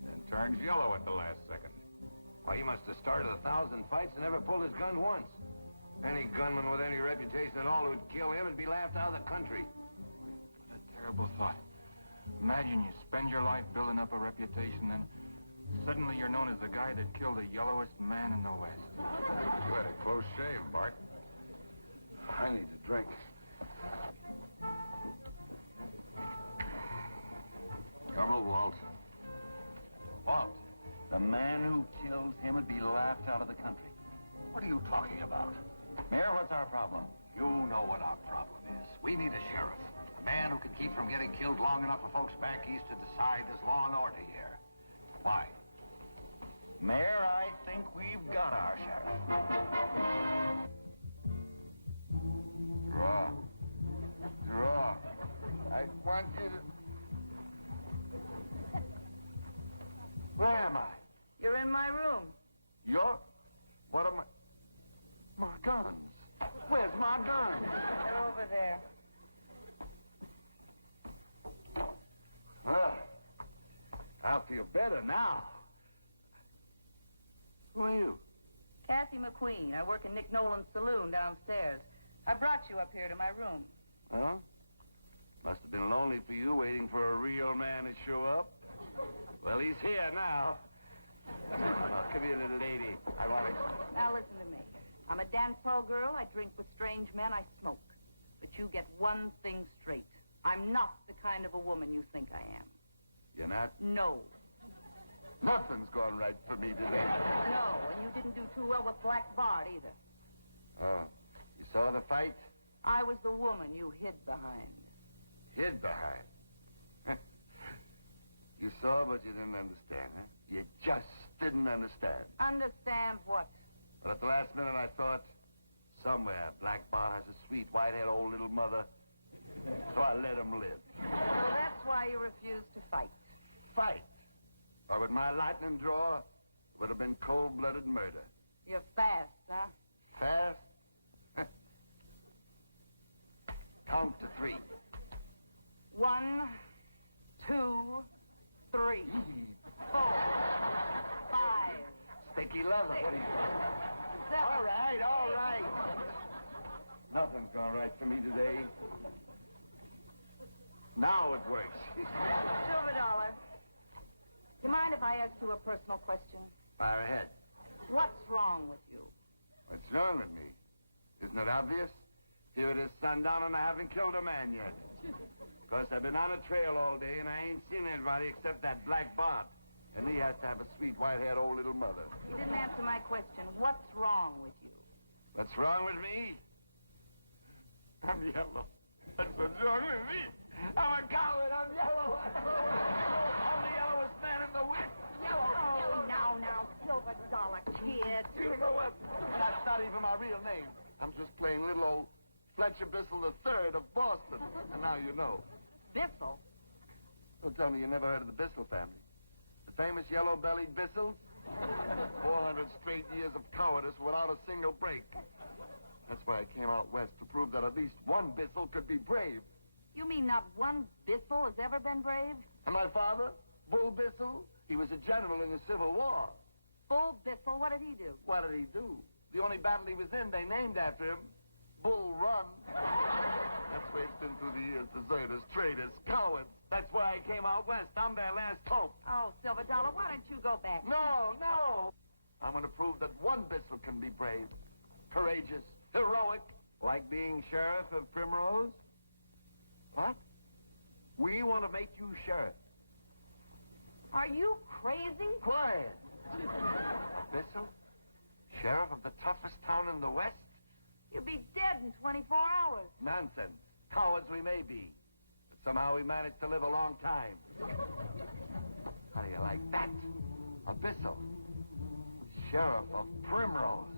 Then turns yellow at the last second. Why, he must have started 1,000 fights and never pulled his gun once. Any gunman with any reputation at all who'd kill him would be laughed out of the country. What a terrible thought. Imagine you spend your life building up a reputation, then suddenly you're known as the guy that killed the yellowest man in the West. You had a close shave, Bart. I need a drink. Corporal Walt. Walt, the man who kills him would be laughed out of the country. What are you talking about? Mayor, what's our problem? You know what our problem is. We need a sheriff. A man who can keep from getting killed long enough for folks back east to decide there's law and order here. Why? Mayor, I think we've got our sheriff. Draw. Draw. I want you to... Where am I? You're in my room. You're... What am I... My guns. Where's my guns? They're over there. Well, I'll feel better now. Who are you? Kathy McQueen. I work in Nick Nolan's saloon downstairs. I brought you up here to my room. Huh? Must have been lonely for you waiting for a real man to show up. Well, he's here now. Now, come here, little lady. I want to... Now listen to me. I'm a dance hall girl. I drink with strange men. I smoke. But you get one thing straight. I'm not the kind of a woman you think I am. You're not? No. Nothing's gone right for me today. No, and you didn't do too well with Black Bart either. Oh. You saw the fight? I was the woman you hid behind. Hid behind. You saw, but you didn't understand, huh? You just didn't understand. Understand what? But at the last minute, I thought, somewhere, Black Bart has a sweet, white-haired old little mother. So I let him live. So that's why you refused to fight. Fight? Or with my lightning draw, it would have been cold-blooded murder. You're fast, huh? Fast? Count to 3. 1, 2, 3, 4, 5. Sticky leather. What are you... 7. All right, all right. Nothing's gone right for me today. Now it works. Silver Dollar. You mind if I ask you a personal question? Fire ahead. What's wrong with you? What's wrong with me? Isn't it obvious? Here it is sundown and I haven't killed a man yet. Of course, I've been on a trail all day and I ain't seen anybody except that Black Bart. And he has to have a sweet, white-haired old little mother. You didn't answer my question. What's wrong with you? What's wrong with me? I'm yellow. That's what's wrong with me. I'm a coward. I'm yellow. I'm the yellowest man in the West. Yellow. Oh, now, Silver Dollar Kid. You know what? That's not even my real name. I'm just plain little old Fletcher Bissell III of Boston. And now you know. Bissell? Don't tell me you never heard of the Bissell family. The famous yellow-bellied Bissells? 400 straight years of cowardice without a single break. That's why I came out west, to prove that at least one Bissell could be brave. You mean not one Bissell has ever been brave? And my father, Bull Bissell, he was a general in the Civil War. Bull Bissell, what did he do? What did he do? The only battle he was in, they named after him Bull Run. That's where it's been through the years. Deserters, traitors, cowards. That's why I came out west. I'm their last hope. Oh, Silver Dollar, why don't you go back? No. I'm going to prove that one Bissell can be brave, courageous, heroic. Like being sheriff of Primrose? What? We want to make you sheriff. Are you crazy? Quiet. Bissell? Sheriff of the toughest town in the West? You'll be dead in 24 hours. Nonsense. Cowards we may be. But somehow we managed to live a long time. How do you like that? A Bissell. Sheriff of Primrose.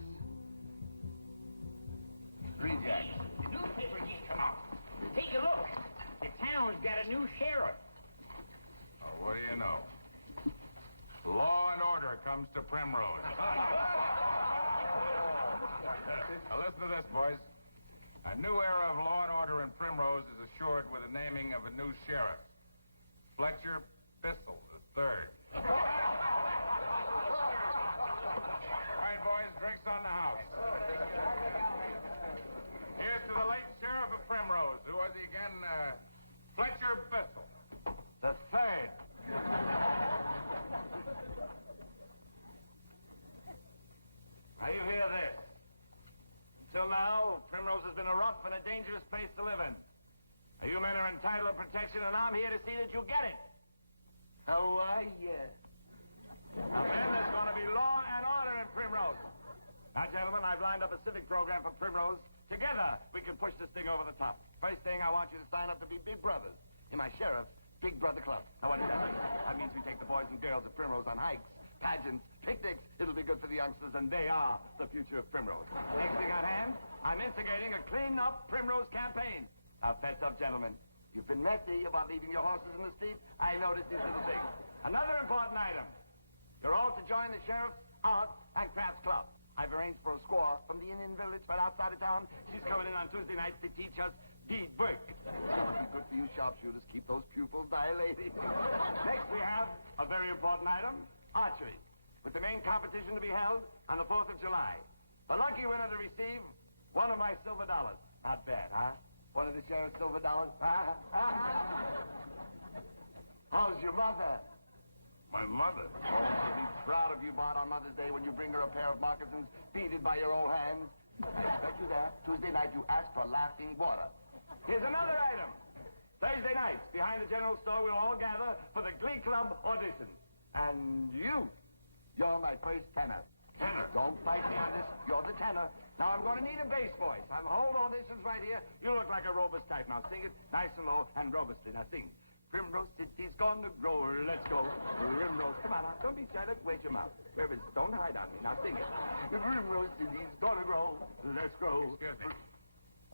3 Jacks. The newspaper just come out. Take a look. The town's got a new sheriff. Oh, what do you know? Law and order comes to Primrose. Now listen to this, boys. A new era of law and order in Primrose is assured with the naming of a new sheriff. Fletcher Bissell III. All right, boys, drinks on the house. Here's to the late sheriff of Primrose. Who was he again? Fletcher Bissell. The third. Now you hear this. Until now, Primrose has been a rough and a dangerous place to live in. Now, you men are entitled to protection, and I'm here to see that you get it. How are you? Now, men, there's going to be law and order in Primrose. Now, gentlemen, I've lined up a civic program for Primrose. Together, we can push this thing over the top. First thing, I want you to sign up to be big brothers in my sheriff's Big Brother Club. Now, what does that mean? That means we take the boys and girls of Primrose on hikes, pageants, picnics. It'll be good for the youngsters, and they are the future of Primrose. Next thing on hand, I'm instigating a clean-up Primrose campaign. Now, fess up, gentlemen. You've been messy about leaving your horses in the street. I noticed these little things. Another important item. You're all to join the Sheriff's Art and Crafts Club. I've arranged for a squaw from the Indian village right outside of town. She's coming in on Tuesday nights to teach us beadwork. That'll be good for you sharpshooters. Keep those pupils dilating. Next, we have a very important item, archery, with the main competition to be held on the 4th of July. The lucky winner to receive one of my silver dollars. Not bad, huh? One of the sheriff's silver dollars. How's your mother? My mother? Oh, she'll be proud of you, Bart, on Mother's Day when you bring her a pair of moccasins beaded by your own hands. I expect you there. Tuesday night, you ask for laughing water. Here's another item. Thursday nights, behind the general store, we'll all gather for the Glee Club audition. And you're my first tenor. Tenor? Don't fight me on this. You're the tenor. Now, I'm going to need a bass voice. I'm hold auditions right here. You look like a robust type. Now, sing it nice and low and robustly. Now, sing. Primrose City's gonna grow. Let's go. Primrose. Come on now. Don't be shy. Let's wait your mouth. Where is it? Don't hide on me. Now, sing it. Primrose City's gonna grow. Let's go. Excuse me.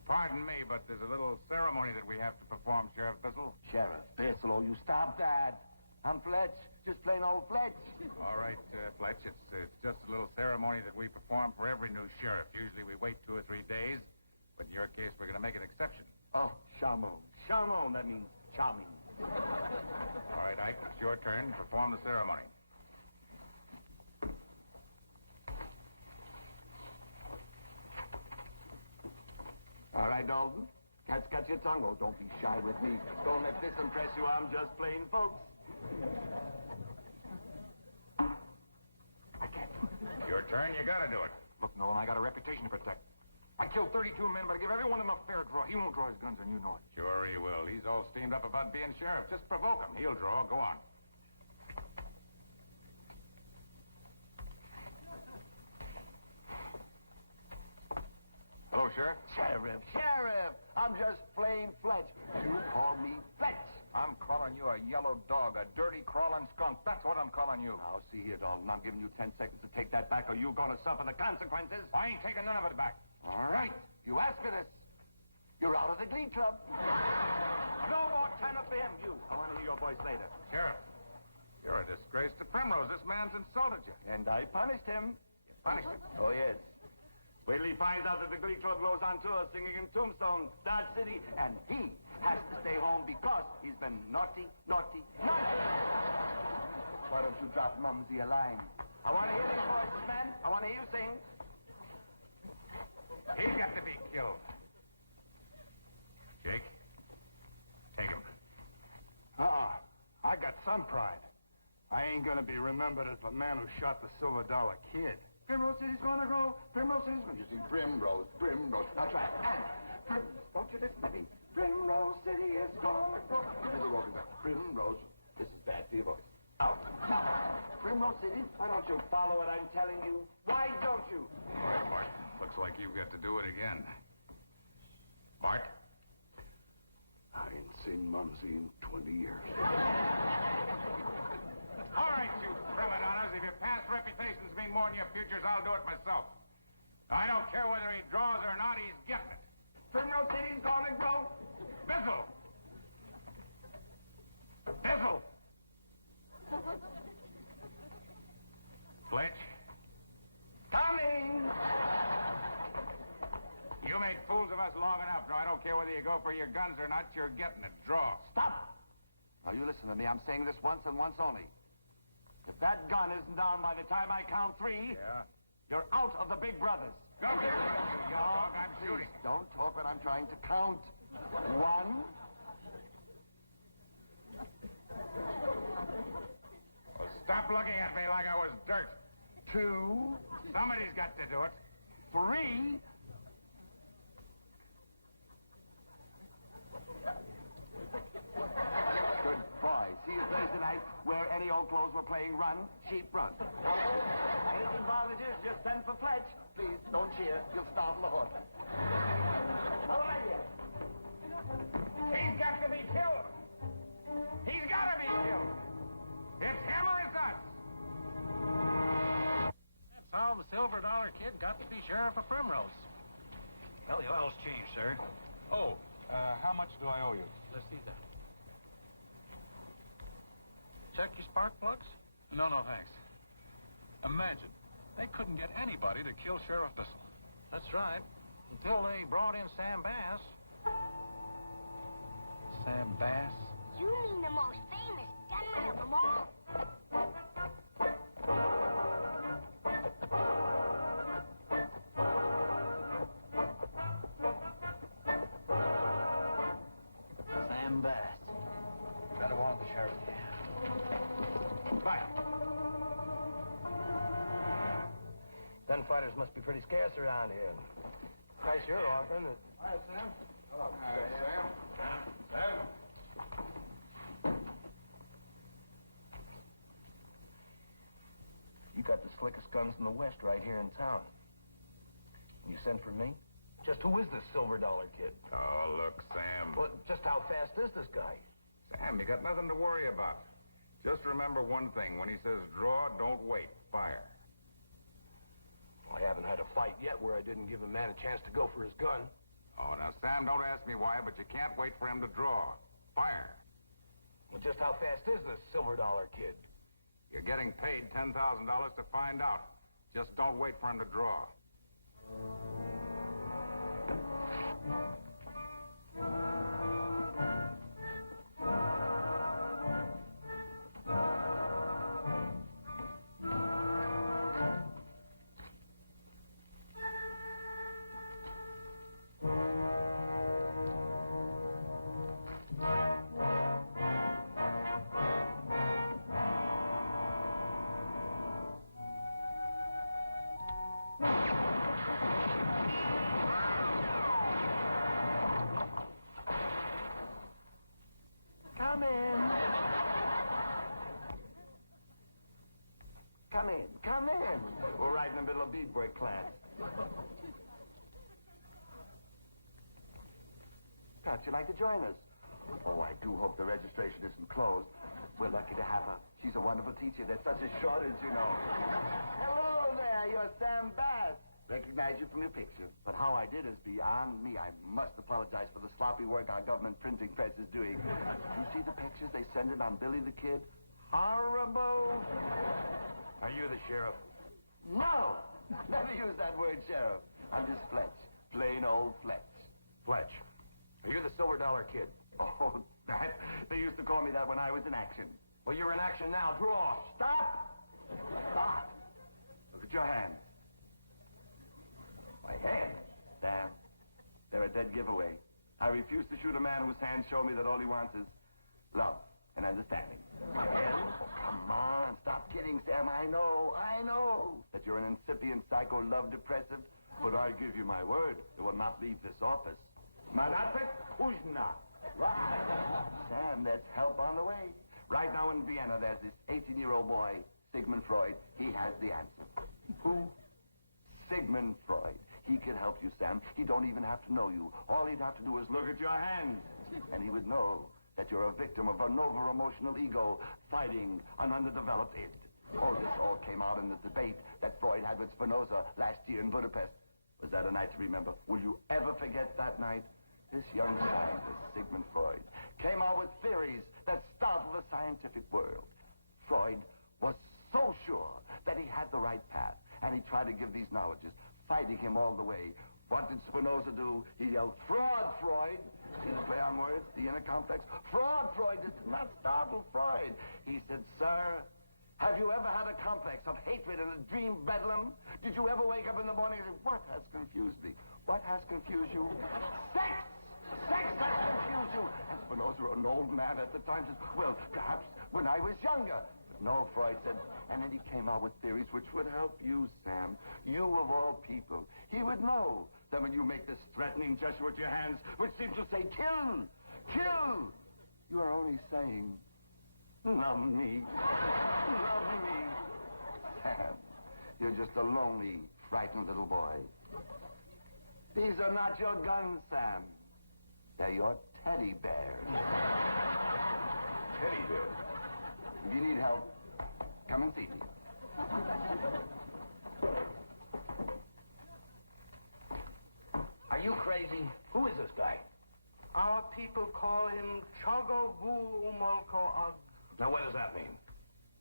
Pardon me, but there's a little ceremony that we have to perform, Sheriff Bissell. Sheriff Bissell, you stop that. I'm Fletch. Just plain old Fletch. All right, Fletch, it's just a little ceremony that we perform for every new sheriff. Usually we wait 2 or 3 days, but in your case, we're going to make an exception. Oh, charmant. Charmant, that means charming. All right, Ike, it's your turn to perform the ceremony. All right, Dalton. Cat's got your tongue. Oh, don't be shy with me. Don't let this impress you. I'm just plain folks. I can't do it. Your turn, you got to do it. Look, Nolan, I got a reputation to protect. I killed 32 men, but I give every one of them a fair draw. He won't draw his guns, and you know it. Sure he will. He's all steamed up about being sheriff. Just provoke him. He'll draw. Go on. Hello, Sheriff. Sheriff. I'm just plain Fletch. You call me Fletch. I'm calling you a yellow dog, a dirty, crawling skunk. That's what I'm calling you. Now, see here, Dalton. I'm giving you 10 seconds to take that back, or you're going to suffer the consequences. I ain't taking none of it back. All right. You asked for this. You're out of the Glee Club. No more tenor for him, you. I want to hear your voice later. Sheriff, you're a disgrace to Primrose. This man's insulted you. And I punished him. You punished him? Oh, yes. Wait till he finds out that the Glee Club goes on tour singing in Tombstone, Dodge City, and he has to stay home because he's been naughty, naughty, naughty. Why don't you drop Mumsy a line? I want to hear these voices, man. I want to hear you sing. He's got to be killed. Jake, take him. I got some pride. I ain't gonna be remembered as the man who shot the $silver kid. Primrose City's gonna grow. Primrose City's gonna... You sing Primrose, Primrose. Now try it. And don't you listen to me. Primrose City is gonna grow. Give me the rolling back. Primrose. This is bad for your voice. Out. Now, Primrose City, why don't you follow what I'm telling you? Why don't you? All right, Bart. Looks like you've got to do it again. Bart? I ain't seen Mumsy in 20 years. All right, you prima donnas. If your past reputations mean more than your futures, I'll do it myself. I don't care whether he draws or not, he's getting it. Primrose City's gonna grow. Bissell! Bizzle! Fletch? Coming! You made fools of us long enough. Now, I don't care whether you go for your guns or not, you're getting it. Draw. Stop! Now, you listen to me. I'm saying this once and once only. If that gun isn't down by the time I count 3, Yeah? you're out of the Big Brothers. Go get it, you yellow dog. I'm Please, shooting. don't talk when I'm trying to count. 1. Well, stop looking at me like I was dirt. 2. Somebody's got to do it. 3. Good boy. See you Thursday night. Wear any old clothes. We're playing run, sheep, run. Anything bothers you, just send for Fletch. Please, don't cheer. You'll startle the horse. How are you? He's got to be killed. He's got to be killed. It's him or it's us. That's how the Silver Dollar Kid got to be sheriff of Primrose. Well, the oil's changed, sir. Oh, how much do I owe you? Let's see that. Check your spark plugs? No, thanks. Imagine, they couldn't get anybody to kill Sheriff Bissell. That's right. Until they brought in Sam Bass. Sam Bass? You mean the most famous gunman of them all? Sam Bass. Gotta warn the sheriff. Bye. Gunfighters must be pretty scarce around here. Price you're offering. Hi, Sam. Hello, Sam? You got the slickest guns in the West right here in town. And you sent for me? Just who is this Silver Dollar Kid? Oh, look, Sam. Well, just how fast is this guy? Sam, you got nothing to worry about. Just remember one thing. When he says draw, don't wait. Fire. Well, I haven't had a fight yet where I didn't give a man a chance to go for his gun. Oh, now, Sam, don't ask me why, but you can't wait for him to draw. Fire. Well, just how fast is this Silver Dollar Kid? You're getting paid $10,000 to find out. Just don't wait for him to draw. Come in. Come in. Come in. We're right in the middle of beadwork class. Perhaps you'd like to join us. Oh, I do hope the registration isn't closed. We're lucky to have her. She's a wonderful teacher. There's such a shortage, you know. Hello there. You're Sam Bass. Recognize you from your picture. But how I did is beyond me. I must apologize for the sloppy work our government printing press is doing. You see the pictures they send in on Billy the Kid? Horrible. Are you the sheriff? No! Never use that word, Sheriff. I'm just Fletch. Plain old Fletch. Fletch. Are you the Silver Dollar Kid? Oh, that? They used to call me that when I was in action. Well, you're in action now. Draw. Stop! Stop! Look at your hands. My hands? Damn. They're a dead giveaway. I refuse to shoot a man whose hands show me that all he wants is love and understanding. My hands? Oh, come on. Stop kidding, Sam. I know that you're an incipient psycho love depressive, but I give you my word, it will not leave this office. Manatrik Uzna. Sam, there's help on the way. Right now in Vienna, there's this 18-year-old boy, Sigmund Freud. He has the answer. Who? Sigmund Freud. He can help you, Sam. He don't even have to know you. All he'd have to do is look at your hands, and he would know that you're a victim of an over-emotional ego fighting an underdeveloped id. Oh, this all came out in the debate that Freud had with Spinoza last year in Budapest. Was that a night to remember? Will you ever forget that night? This young scientist, Sigmund Freud, came out with theories that startled the scientific world. Freud was so sure that he had the right path, and he tried to give these knowledges, fighting him all the way. What did Spinoza do? He yelled, "Fraud, Freud!" See the play on words, the inner complex? Fraud, Freud! This did not startle Freud. He said, "Sir, have you ever had a complex of hatred and a dream bedlam? Did you ever wake up in the morning and say, what has confused me? What has confused you? Sex! Sex has confused you!" And Spinoza, an old man at the time, said, "Well, perhaps when I was younger." But no, Freud said, and then he came out with theories which would help you, Sam. You of all people. He would know that when you make this threatening gesture with your hands, which seems to say, "Kill! Kill!" you are only saying, "Love me. Love me." Sam, you're just a lonely, frightened little boy. These are not your guns, Sam. They're your teddy bears. Teddy bears? If you need help, come and see me. Are you crazy? Who is this guy? Our people call him Chogobu Umolko Ug. Now, what does that mean?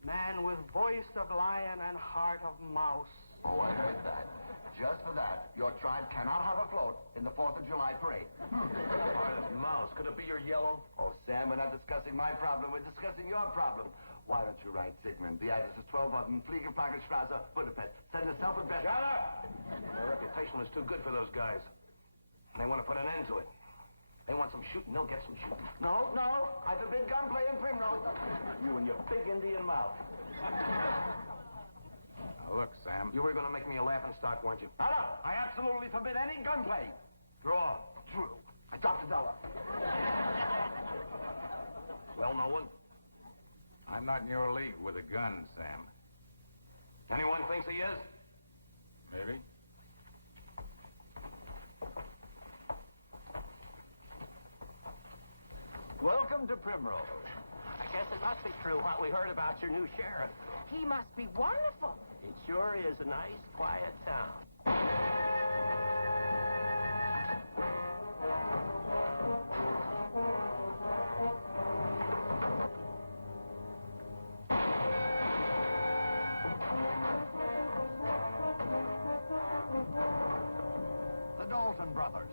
Man with voice of lion and heart of mouse. Oh, I heard that. Just for that, your tribe cannot have a float in the 4th of July parade. Heart of mouse. Could it be your yellow? Oh, Sam, we're not discussing my problem. We're discussing your problem. Why don't you write Sigmund? The address is 1200 Fliegerplagerstrasse, Budapest. Send a self-addressed... Shut up! Their reputation was too good for those guys. And they want to put an end to it. They want some shooting, they'll get some shooting. No, no. I forbid gunplay in Primrose. You and your big Indian mouth. Now, look, Sam. You were going to make me a laughing stock, weren't you? No, no. I absolutely forbid any gunplay. Draw. True. I dropped $1. Well, no one. I'm not in your league with a gun, Sam. Anyone thinks he is? Maybe. Welcome to Primrose. I guess it must be true what we heard about your new sheriff. He must be wonderful. It sure is a nice, quiet town. The Dalton brothers.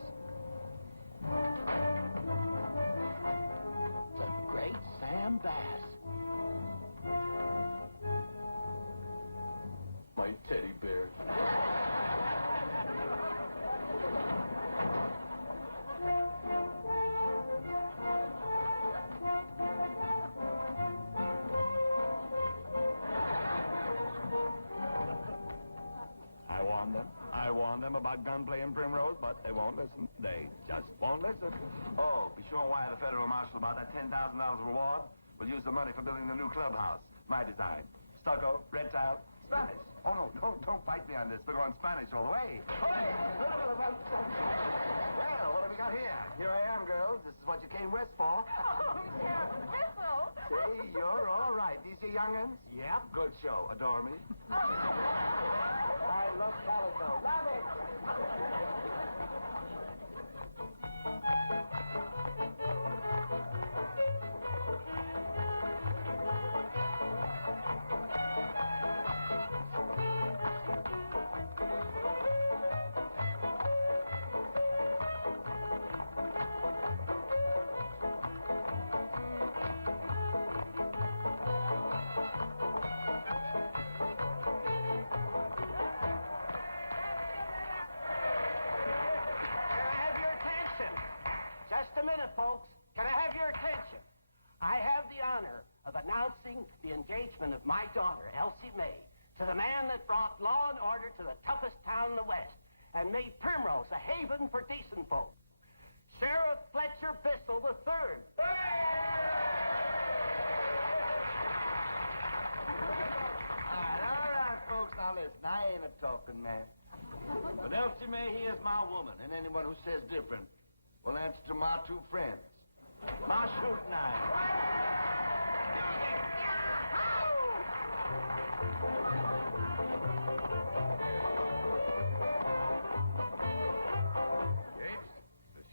The great Sam Bass. My teddy bear. I warned them about gunplay in Primrose, but they won't listen. They just won't listen. Oh, be sure and wire the federal marshal about that $10,000 reward. We'll use the money for building the new clubhouse. My design. Stucco, red tile, Spanish. Oh, no, don't fight me on this. We're going Spanish all the way. Well, what have we got here? Here I am, girls. This is what you came west for. Oh, Sheriff Thistle. See, you're all right. These your young'uns? Yep. Good show. Adore me. I love calico. Love it. Just a minute, folks. Can I have your attention? I have the honor of announcing the engagement of my daughter, Elsie May, to the man that brought law and order to the toughest town in the West and made Primrose a haven for decent folk. Sheriff Fletcher Bissell III. All right, folks. Now listen, I ain't a talking man. But Elsie May, he is my woman, and anyone who says different will answer to my two friends. My shooting iron.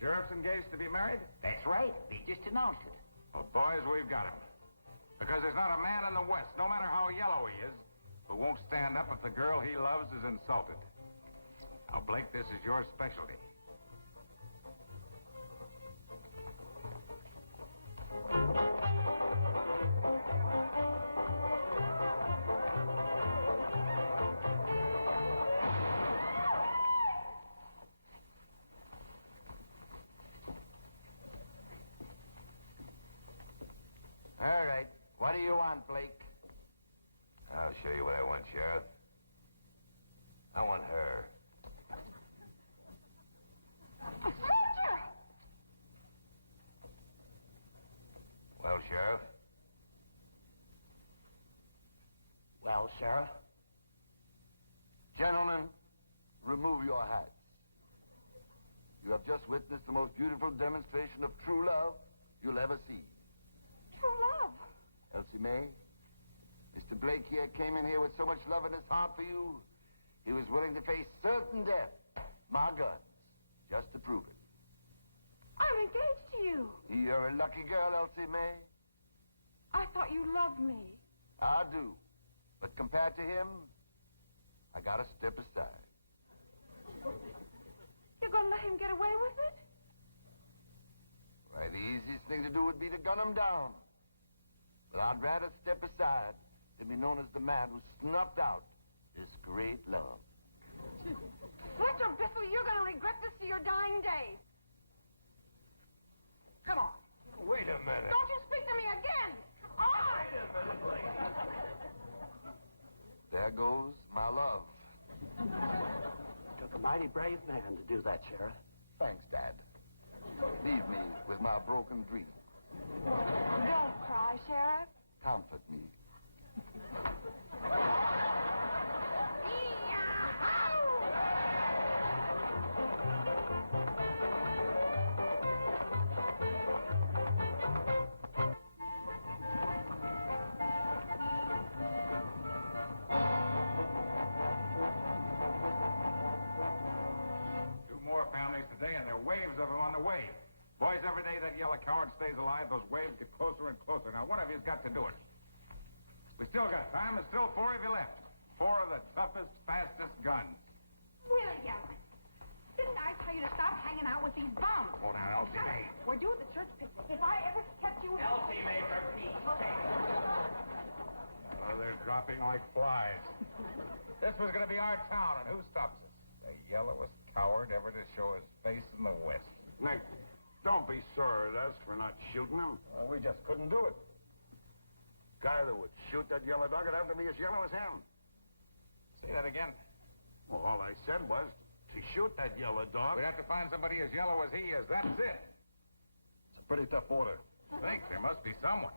Sheriff's engaged to be married? That's right. They just announced it. Well, boys, we've got him. Because there's not a man in the West, no matter how yellow he is, who won't stand up if the girl he loves is insulted. Now, Blake, this is your specialty. All right. What do you want, Blake? I'll show you what I want, Sheriff. I want her. Well, Sheriff? Well, Sheriff? Gentlemen, remove your hats. You have just witnessed the most beautiful demonstration of true love you'll ever see. True love. Elsie May, Mr. Blake here came in here with so much love in his heart for you, he was willing to face certain death, my guns, just to prove it. I'm engaged to you. You're a lucky girl, Elsie May. I thought you loved me. I do. But compared to him, I gotta step aside. You're gonna let him get away with it? Why, the easiest thing to do would be to gun him down. But I'd rather step aside than be known as the man who snuffed out this great love. Mr. Bissell, you're gonna regret this to your dying day. Come on. Wait a minute. Don't you speak to me again. Come on. Wait a minute, Blake. There goes my love. It took a mighty brave man to do that, Sheriff. Thanks, Dad. Leave me with my broken dream. Don't cry, Sheriff. Comfort me. Two more families today, and there are waves of them on the way. Boys, every day that yellow coward stays alive, those waves get closer and closer. Now, one of you's got to do it. We still got time. There's still 4 of you left. 4 of the toughest, fastest guns. William, didn't I tell you to stop hanging out with these bums? Hold on, Elsie May. We're due at the church picnic. If I ever kept you... Elsie May, for Pete's Oh, they're dropping like flies. This was going to be our town, and who stops us? The yellowest coward ever to show his face in the West. Nick, don't be sore at us for not shooting him. Well, we just couldn't do it. Guy that would shoot that yellow dog would have to be as yellow as him. Say that again. Well, all I said was to shoot that yellow dog. We'd have to find somebody as yellow as he is. That's it. It's a pretty tough order. Think there must be someone.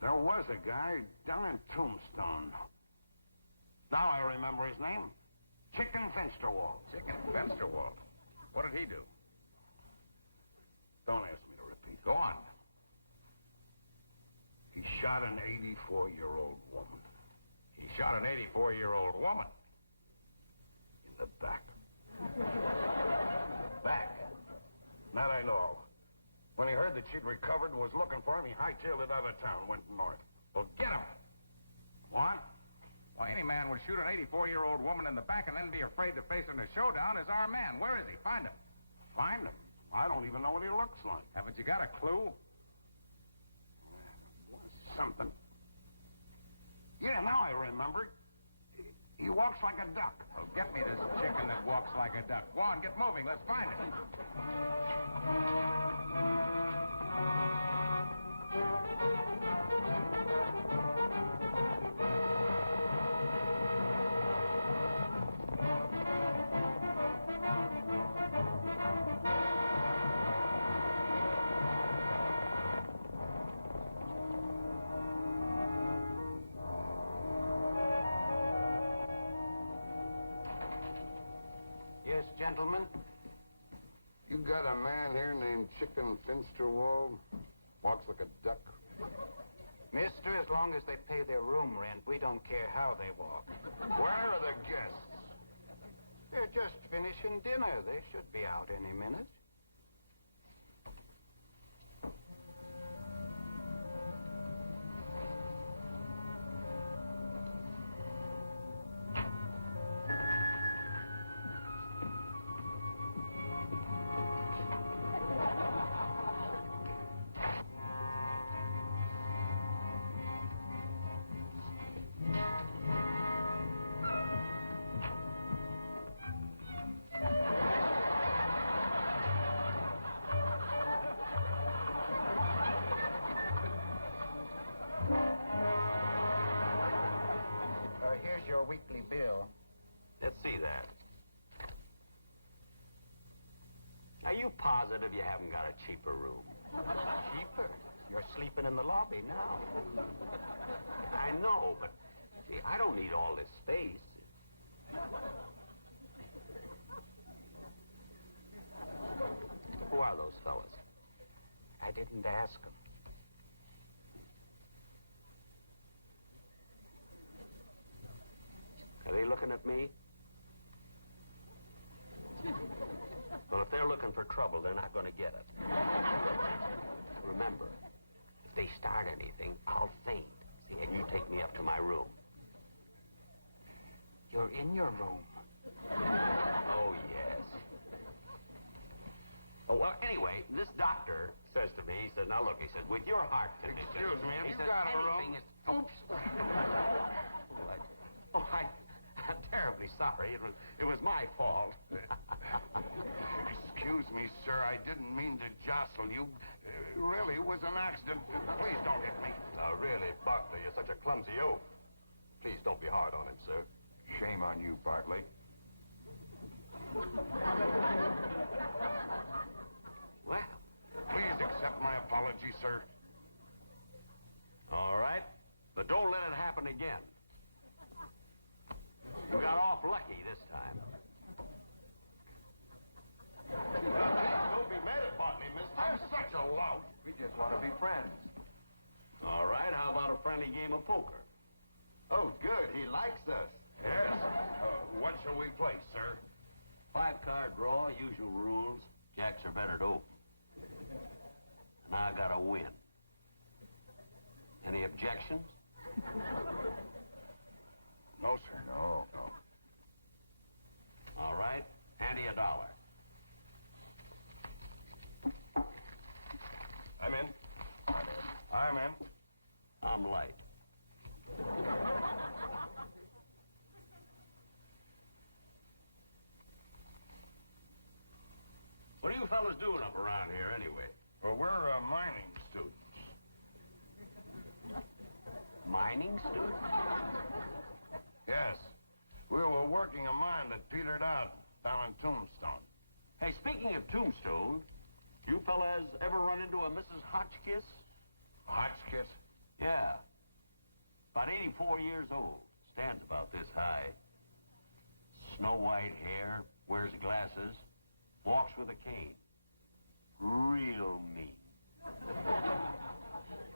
There was a guy down in Tombstone. Now I remember his name. Chicken Finsterwald. Chicken Finsterwald. What did he do? Don't ask me to repeat. Go on. He shot an 84-year-old woman. He shot an 84-year-old woman. In the back. Back. That I know. When he heard that she'd recovered and was looking for him, he hightailed it out of town, went north. Well, get him. What? Why, any man would shoot an 84-year-old woman in the back and then be afraid to face her in a showdown is our man. Where is he? Find him. Find him? I don't even know what he looks like. Haven't you got a clue? Something. Yeah, now I remember. He walks like a duck. Well, get me this chicken that walks like a duck. Go on, get moving. Let's find it. Yes, gentlemen? You got a man here named Chicken Finsterwald? Walks like a duck? Mister, as long as they pay their room rent, we don't care how they walk. Where are the guests? They're just finishing dinner. They should be out any minute. Here's your weekly bill. Let's see that. Are you positive you haven't got a cheaper room? Cheaper? You're sleeping in the lobby now. I know, but see, I don't need all this space. Who are those fellas? I didn't ask them. Are they looking at me? Well, if they're looking for trouble, they're not going to get it. Remember, if they start anything, I'll faint. See, and you take me up to my room. You're in your room. Oh, yes. Oh, well, anyway, this doctor says to me, he says, now look, he says, with your heart condition... Excuse me, have he you says, got a room? anything is... Oops! I'm terribly sorry. It was my fault. Excuse me, sir. I didn't mean to jostle you. Really, it was an accident. Please don't hit me. Now, really, Bartley, you're such a clumsy oaf. Please don't be hard on him, sir. Shame on you, Bartley. Well, please accept my apology, sir. All right, but don't let it happen again. You got off lucky this time. Well, please don't be mad at Bartley, mister. I'm such a lout. We just want to be friends. All right, how about a friendly game of poker? Oh, good. He likes us. Yes. What shall we play, sir? 5-card draw, usual rules. Jacks are better to open. And I gotta win. Any objections? No, sir. No, no. All right, hand you $1. I'm in. I'm in. I'm light. What are you fellas doing up around here, anyway? Well, we're mining students. Mining students? Yes. We were working a mine that petered out down in Tombstone. Hey, speaking of Tombstone, you fellas ever run into a Mrs. Hotchkiss? Hotchkiss? Yeah. About 84 years old. Stands about this high. Snow white hair, wears glasses, walks with a cane. Real mean.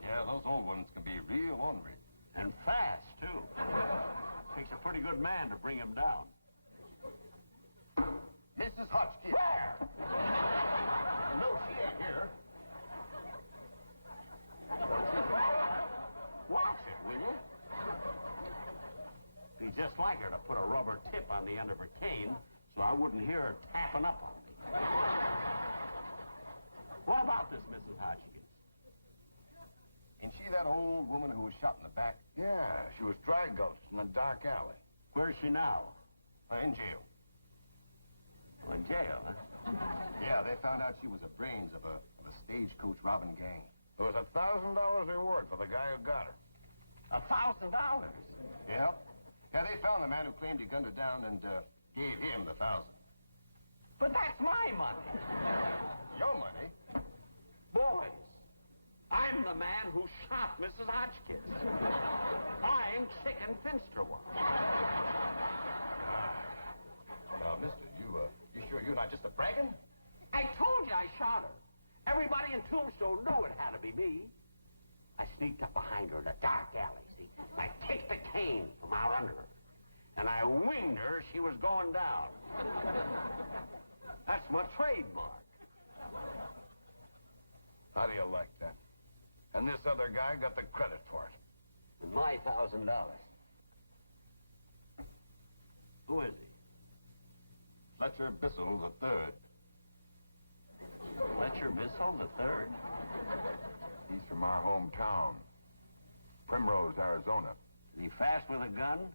Yeah, those old ones can be real ornery. And fast, too. Takes a pretty good man to bring him down. Mrs. Hotchkiss. Where? No, she ain't here. Watch it, will you? Be just like her to put a rubber tip on the end of her cane so I wouldn't hear her tapping up on me. What about this Mrs. Hotchkiss? Ain't she that old woman who was shot in the back? Yeah, she was dry gulched in a dark alley. Where's she now? In jail. Oh, in jail, huh? Yeah, they found out she was the brains of a stagecoach robbing gang. There was $1,000 reward for the guy who got her. $1,000? Yeah. Yeah, they found the man who claimed he gunned her down and gave him the 1,000. But that's my money. Your money? Boys, I'm the man who shot Mrs. Hotchkiss. I'm Chicken Finsterwald. Now, mister, you sure you're not just a bragging? I told you I shot her. Everybody in Tombstone knew it had to be me. I sneaked up behind her in a dark alley, see? I kicked the cane from out under her. And I winged her as she was going down. That's my trademark. How do you like that? And this other guy got the credit for it. And my $1,000. Who is he? Fletcher Bissell III. Fletcher Bissell III? He's from our hometown, Primrose, Arizona. Is he fast with a gun?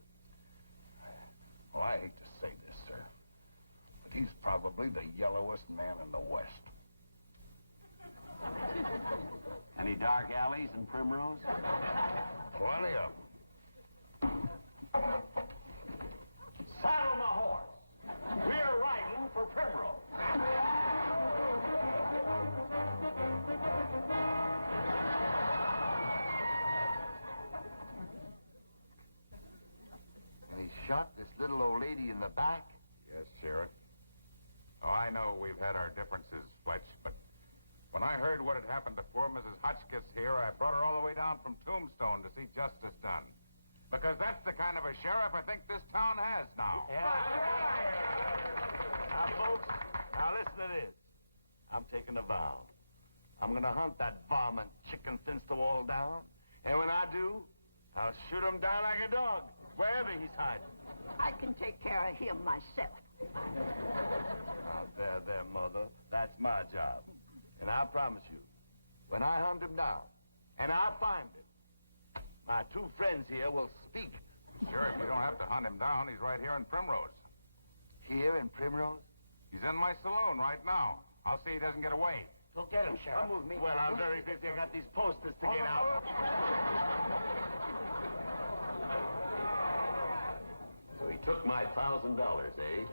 Well, I hate to say this, sir, but he's probably the yellowest man in the West. Any dark alleys in Primrose? Plenty of them. Saddle my horse. We're riding for Primrose. And he shot this little old lady in the back? Yes, Sheriff. Oh, I know we've had our differences, Fletch, but when I heard what had happened to poor Mrs. Hotchkiss here, I brought her all the way down from Tombstone to see justice done. Because that's the kind of a sheriff I think this town has now. Now, folks, now listen to this. I'm taking a vow. I'm gonna hunt that varmint chicken Finsterwald down, and when I do, I'll shoot him down like a dog, wherever he's hiding. I can take care of him myself. Now, there, Mother. That's my job. And I promise you, when I hunt him down, and I find him, my two friends here will speak. Sheriff, you don't have to hunt him down. He's right here in Primrose. Here in Primrose? He's in my saloon right now. I'll see he doesn't get away. Go get him, Sheriff. Come with me. Well, I'm very busy. I got these posters to get out. So he took my $1,000, eh?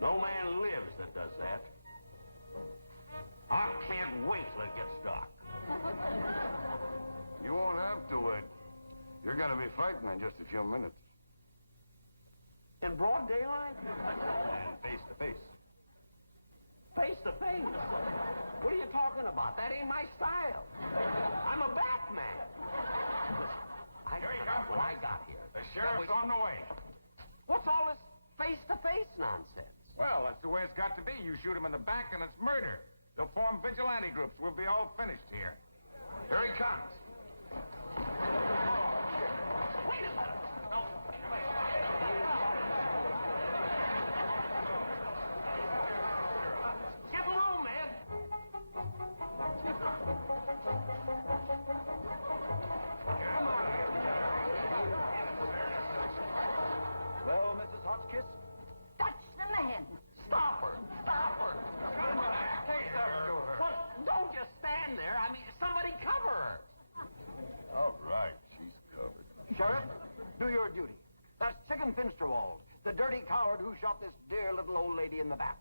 No man lives that does that. I can't wait till it gets dark. You won't have to wait. You're gonna be fighting in just a few minutes. In broad daylight? And face to face. Face to face? What are you talking about? That ain't my style. I'm a Batman. Listen, Here he comes, when I got here. The sheriff's on the way. What's all this face-to-face nonsense? Well, that's the way it's got to be. You shoot him in the back and it's murder. They'll form vigilante groups. We'll be all finished here. Here he comes. Wait a minute. No. Give him room, man. Well, Mrs. Hotchkiss? That's the man. Stop her. Stop her. Take her to her. Well, don't just stand there. I mean, somebody cover her. All right, she's covered. Sheriff, do your duty. That's Chicken Finsterwald, the dirty coward who shot this dear little old lady in the back.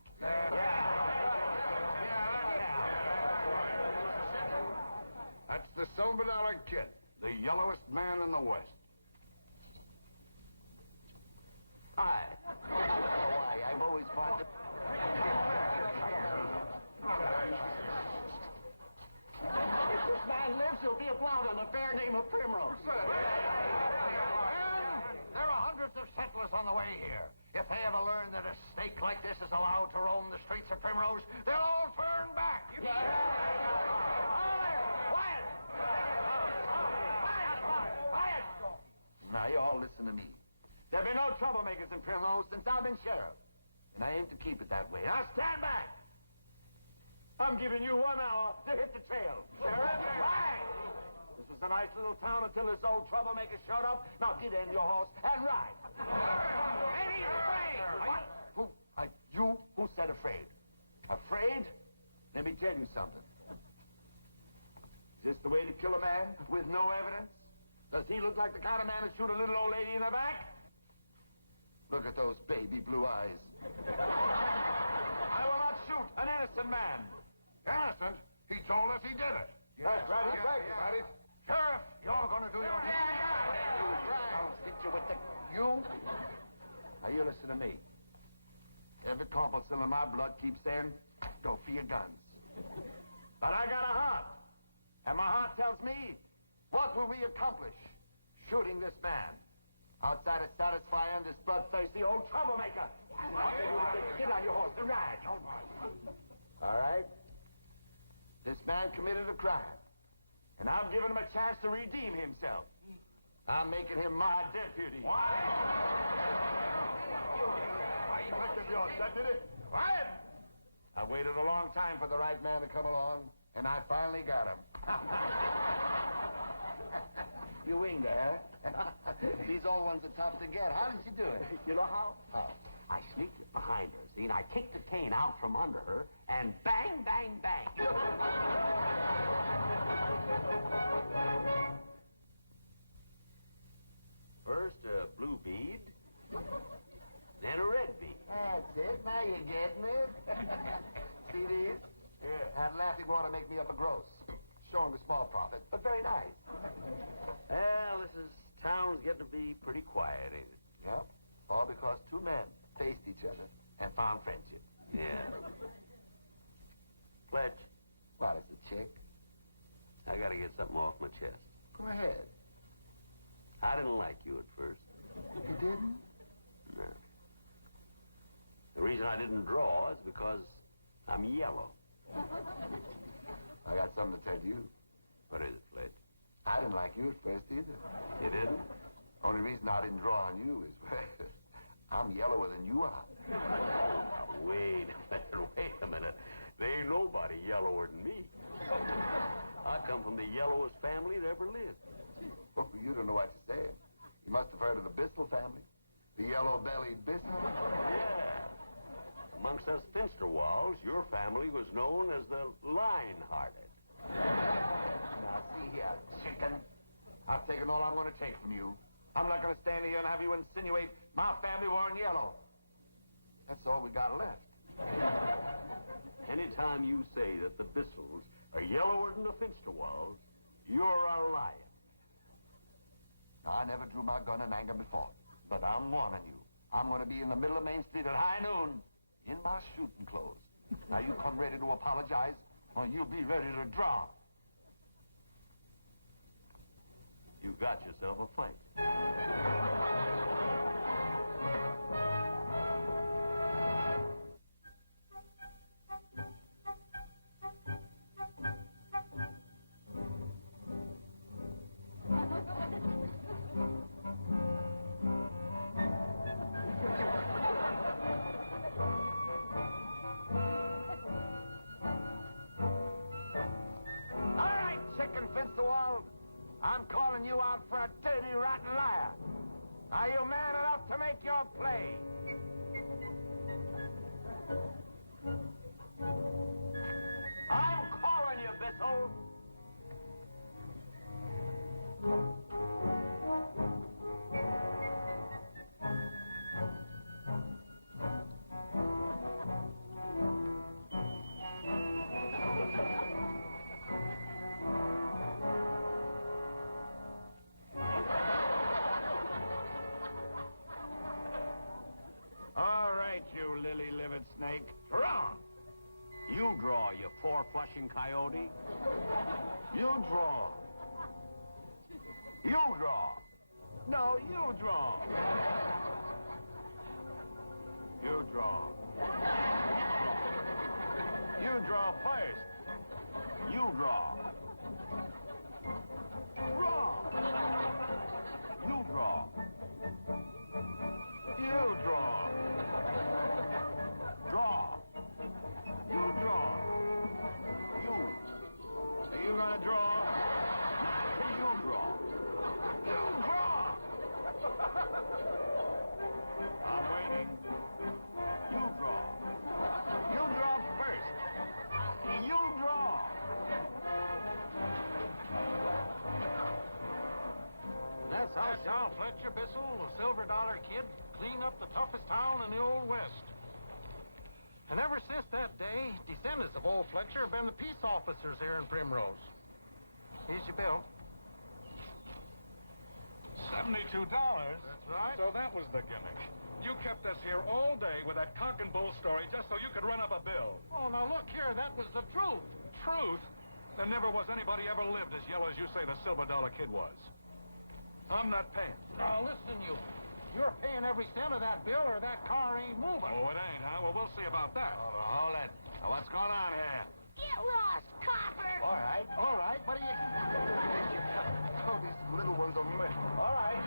That's the $silver Kid, the yellowest man in the West. Hi. Why, I've always wanted... If this man lives, he'll be about on the fair name of Primrose. And there are hundreds of settlers on the way here. If they ever learn that a snake like this is allowed to roam the streets of Primrose, they'll all turn back. Quiet! Quiet! Now, you all listen to me. There've been no troublemakers in Primrose since I've been sheriff. And I aim to keep it that way. Now, stand back! I'm giving you 1 hour to hit the trail. Sheriff, right! This was a nice little town until this old troublemaker showed up. Now, get in your horse and ride. And he's afraid. What? You? Who said afraid? Afraid? Let me tell you something. Is this the way to kill a man with no evidence? Does he look like the kind of man to shoot a little old lady in the back? Look at those baby blue eyes. I will not shoot an innocent man. Innocent? He told us he did it. That's right, he's right. Got it? Sheriff, you're gonna do your duty. I'll hit you with the... You? Now, you listen to me. Every corpuscle in my blood keeps saying, go for your guns. But I got a heart. And my heart tells me, what will we accomplish shooting this man? Outside of satisfying this bloodthirsty old troublemaker. Get on your horse and ride. All right? This man committed a crime. And I'm giving him a chance to redeem himself. I'm making him my deputy. That did it. Quiet! I waited a long time for the right man to come along, and I finally got him. You winged her, huh? These old ones are tough to get. How did you do it? You know how? How? I sneaked it behind her, see, and I kicked the cane out from under her, and bang, bang, bang. First, a blue bead, then a red bee. That's it. Now you're getting it. See these? Yeah. Had laughing water make me up a gross. Showing a small profit, but very nice. Well, town's getting to be pretty quiet, ain't it? Yep. All because two men faced each other and found friendship. Yeah. Fletch. What, is it, chick? I gotta get something off my chest. Go ahead. I didn't like you at first. You didn't? No. The reason I didn't draw is because I'm yellow. I got something to tell you. What is it, Fletch? I didn't like you at first either. You didn't? Only reason I didn't draw on you is I'm yellower than you are. Now, wait a minute. There ain't nobody yellower than me. I come from the yellowest family that ever lived. Oh, you don't know what you're saying. You must have heard of the Bissell family. The yellow-bellied Bissell. Yeah. Amongst us Finsterwalds, your family was known as the line-hearted. Now, see here, chicken. I've taken all I'm going to take from you. I'm not going to stand here and have you insinuate my family weren't yellow. That's all we got left. Anytime you say that the Bissells are yellower than the Finsterwalds, you're a liar. Now, I never drew my gun in anger before, but I'm warning you. I'm going to be in the middle of Main Street at high noon in my shooting clothes. Now, you come ready to apologize, or you'll be ready to draw. You got yourself a fight. All right, chicken Finsterwald. I'm calling you out for a dirty, rotten liar. Are you man enough to make your play? I'm calling you, Bissell. All right, you lily-livered snake. Draw. You draw, you four-flushing coyote. You draw. You draw. No, you draw. You draw. You draw first. You draw. Draw. You draw. You draw. Draw. You draw. You. Are you gonna draw? Now, you draw. You draw. I'm waiting. You draw. You draw first. You draw. That's how Fletcher Bissell, the Silver Dollar Kid, cleaned up the toughest town in the Old West. And ever since that day, descendants of old Fletcher have been the peace officers here in Primrose. Here's your bill. $72? That's right. So that was the gimmick. You kept us here all day with that cock and bull story just so you could run up a bill. Oh, now look here, that was the truth. Truth? There never was anybody ever lived as yellow as you say the Silver Dollar Kid was. I'm not paying. Now listen, you. You're paying every cent of that bill or that car ain't moving. Oh, it ain't, huh? Well, we'll see about that. Hold it. Now, what's going on here? Get lost, copper! All right. What do you... Oh, these little ones are... All right.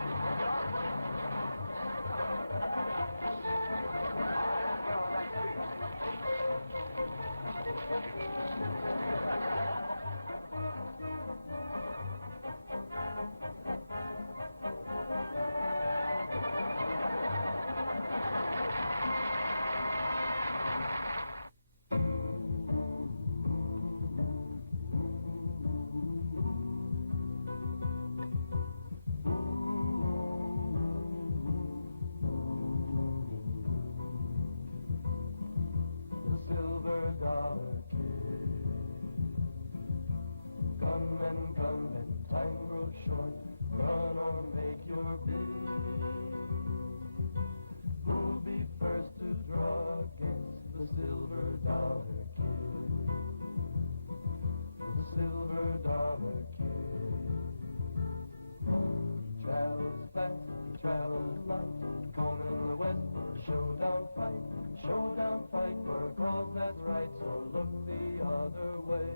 and gunmen, time grows short. Run or make your bid. Who'll be first to draw against the silver dollar kid? The silver dollar kid. He travels fast, he travels light, coming in the west for a showdown fight for a cause that's right. So look the other way,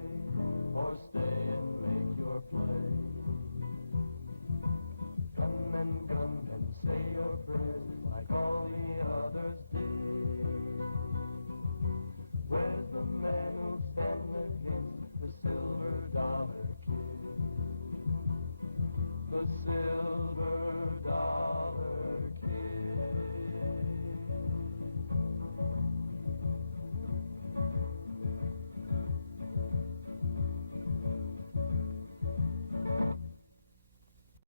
or stay and make your play. Gunmen, say your prayers like all the others did. Where's the man who'll stand against the silver dollar kid? The silver dollar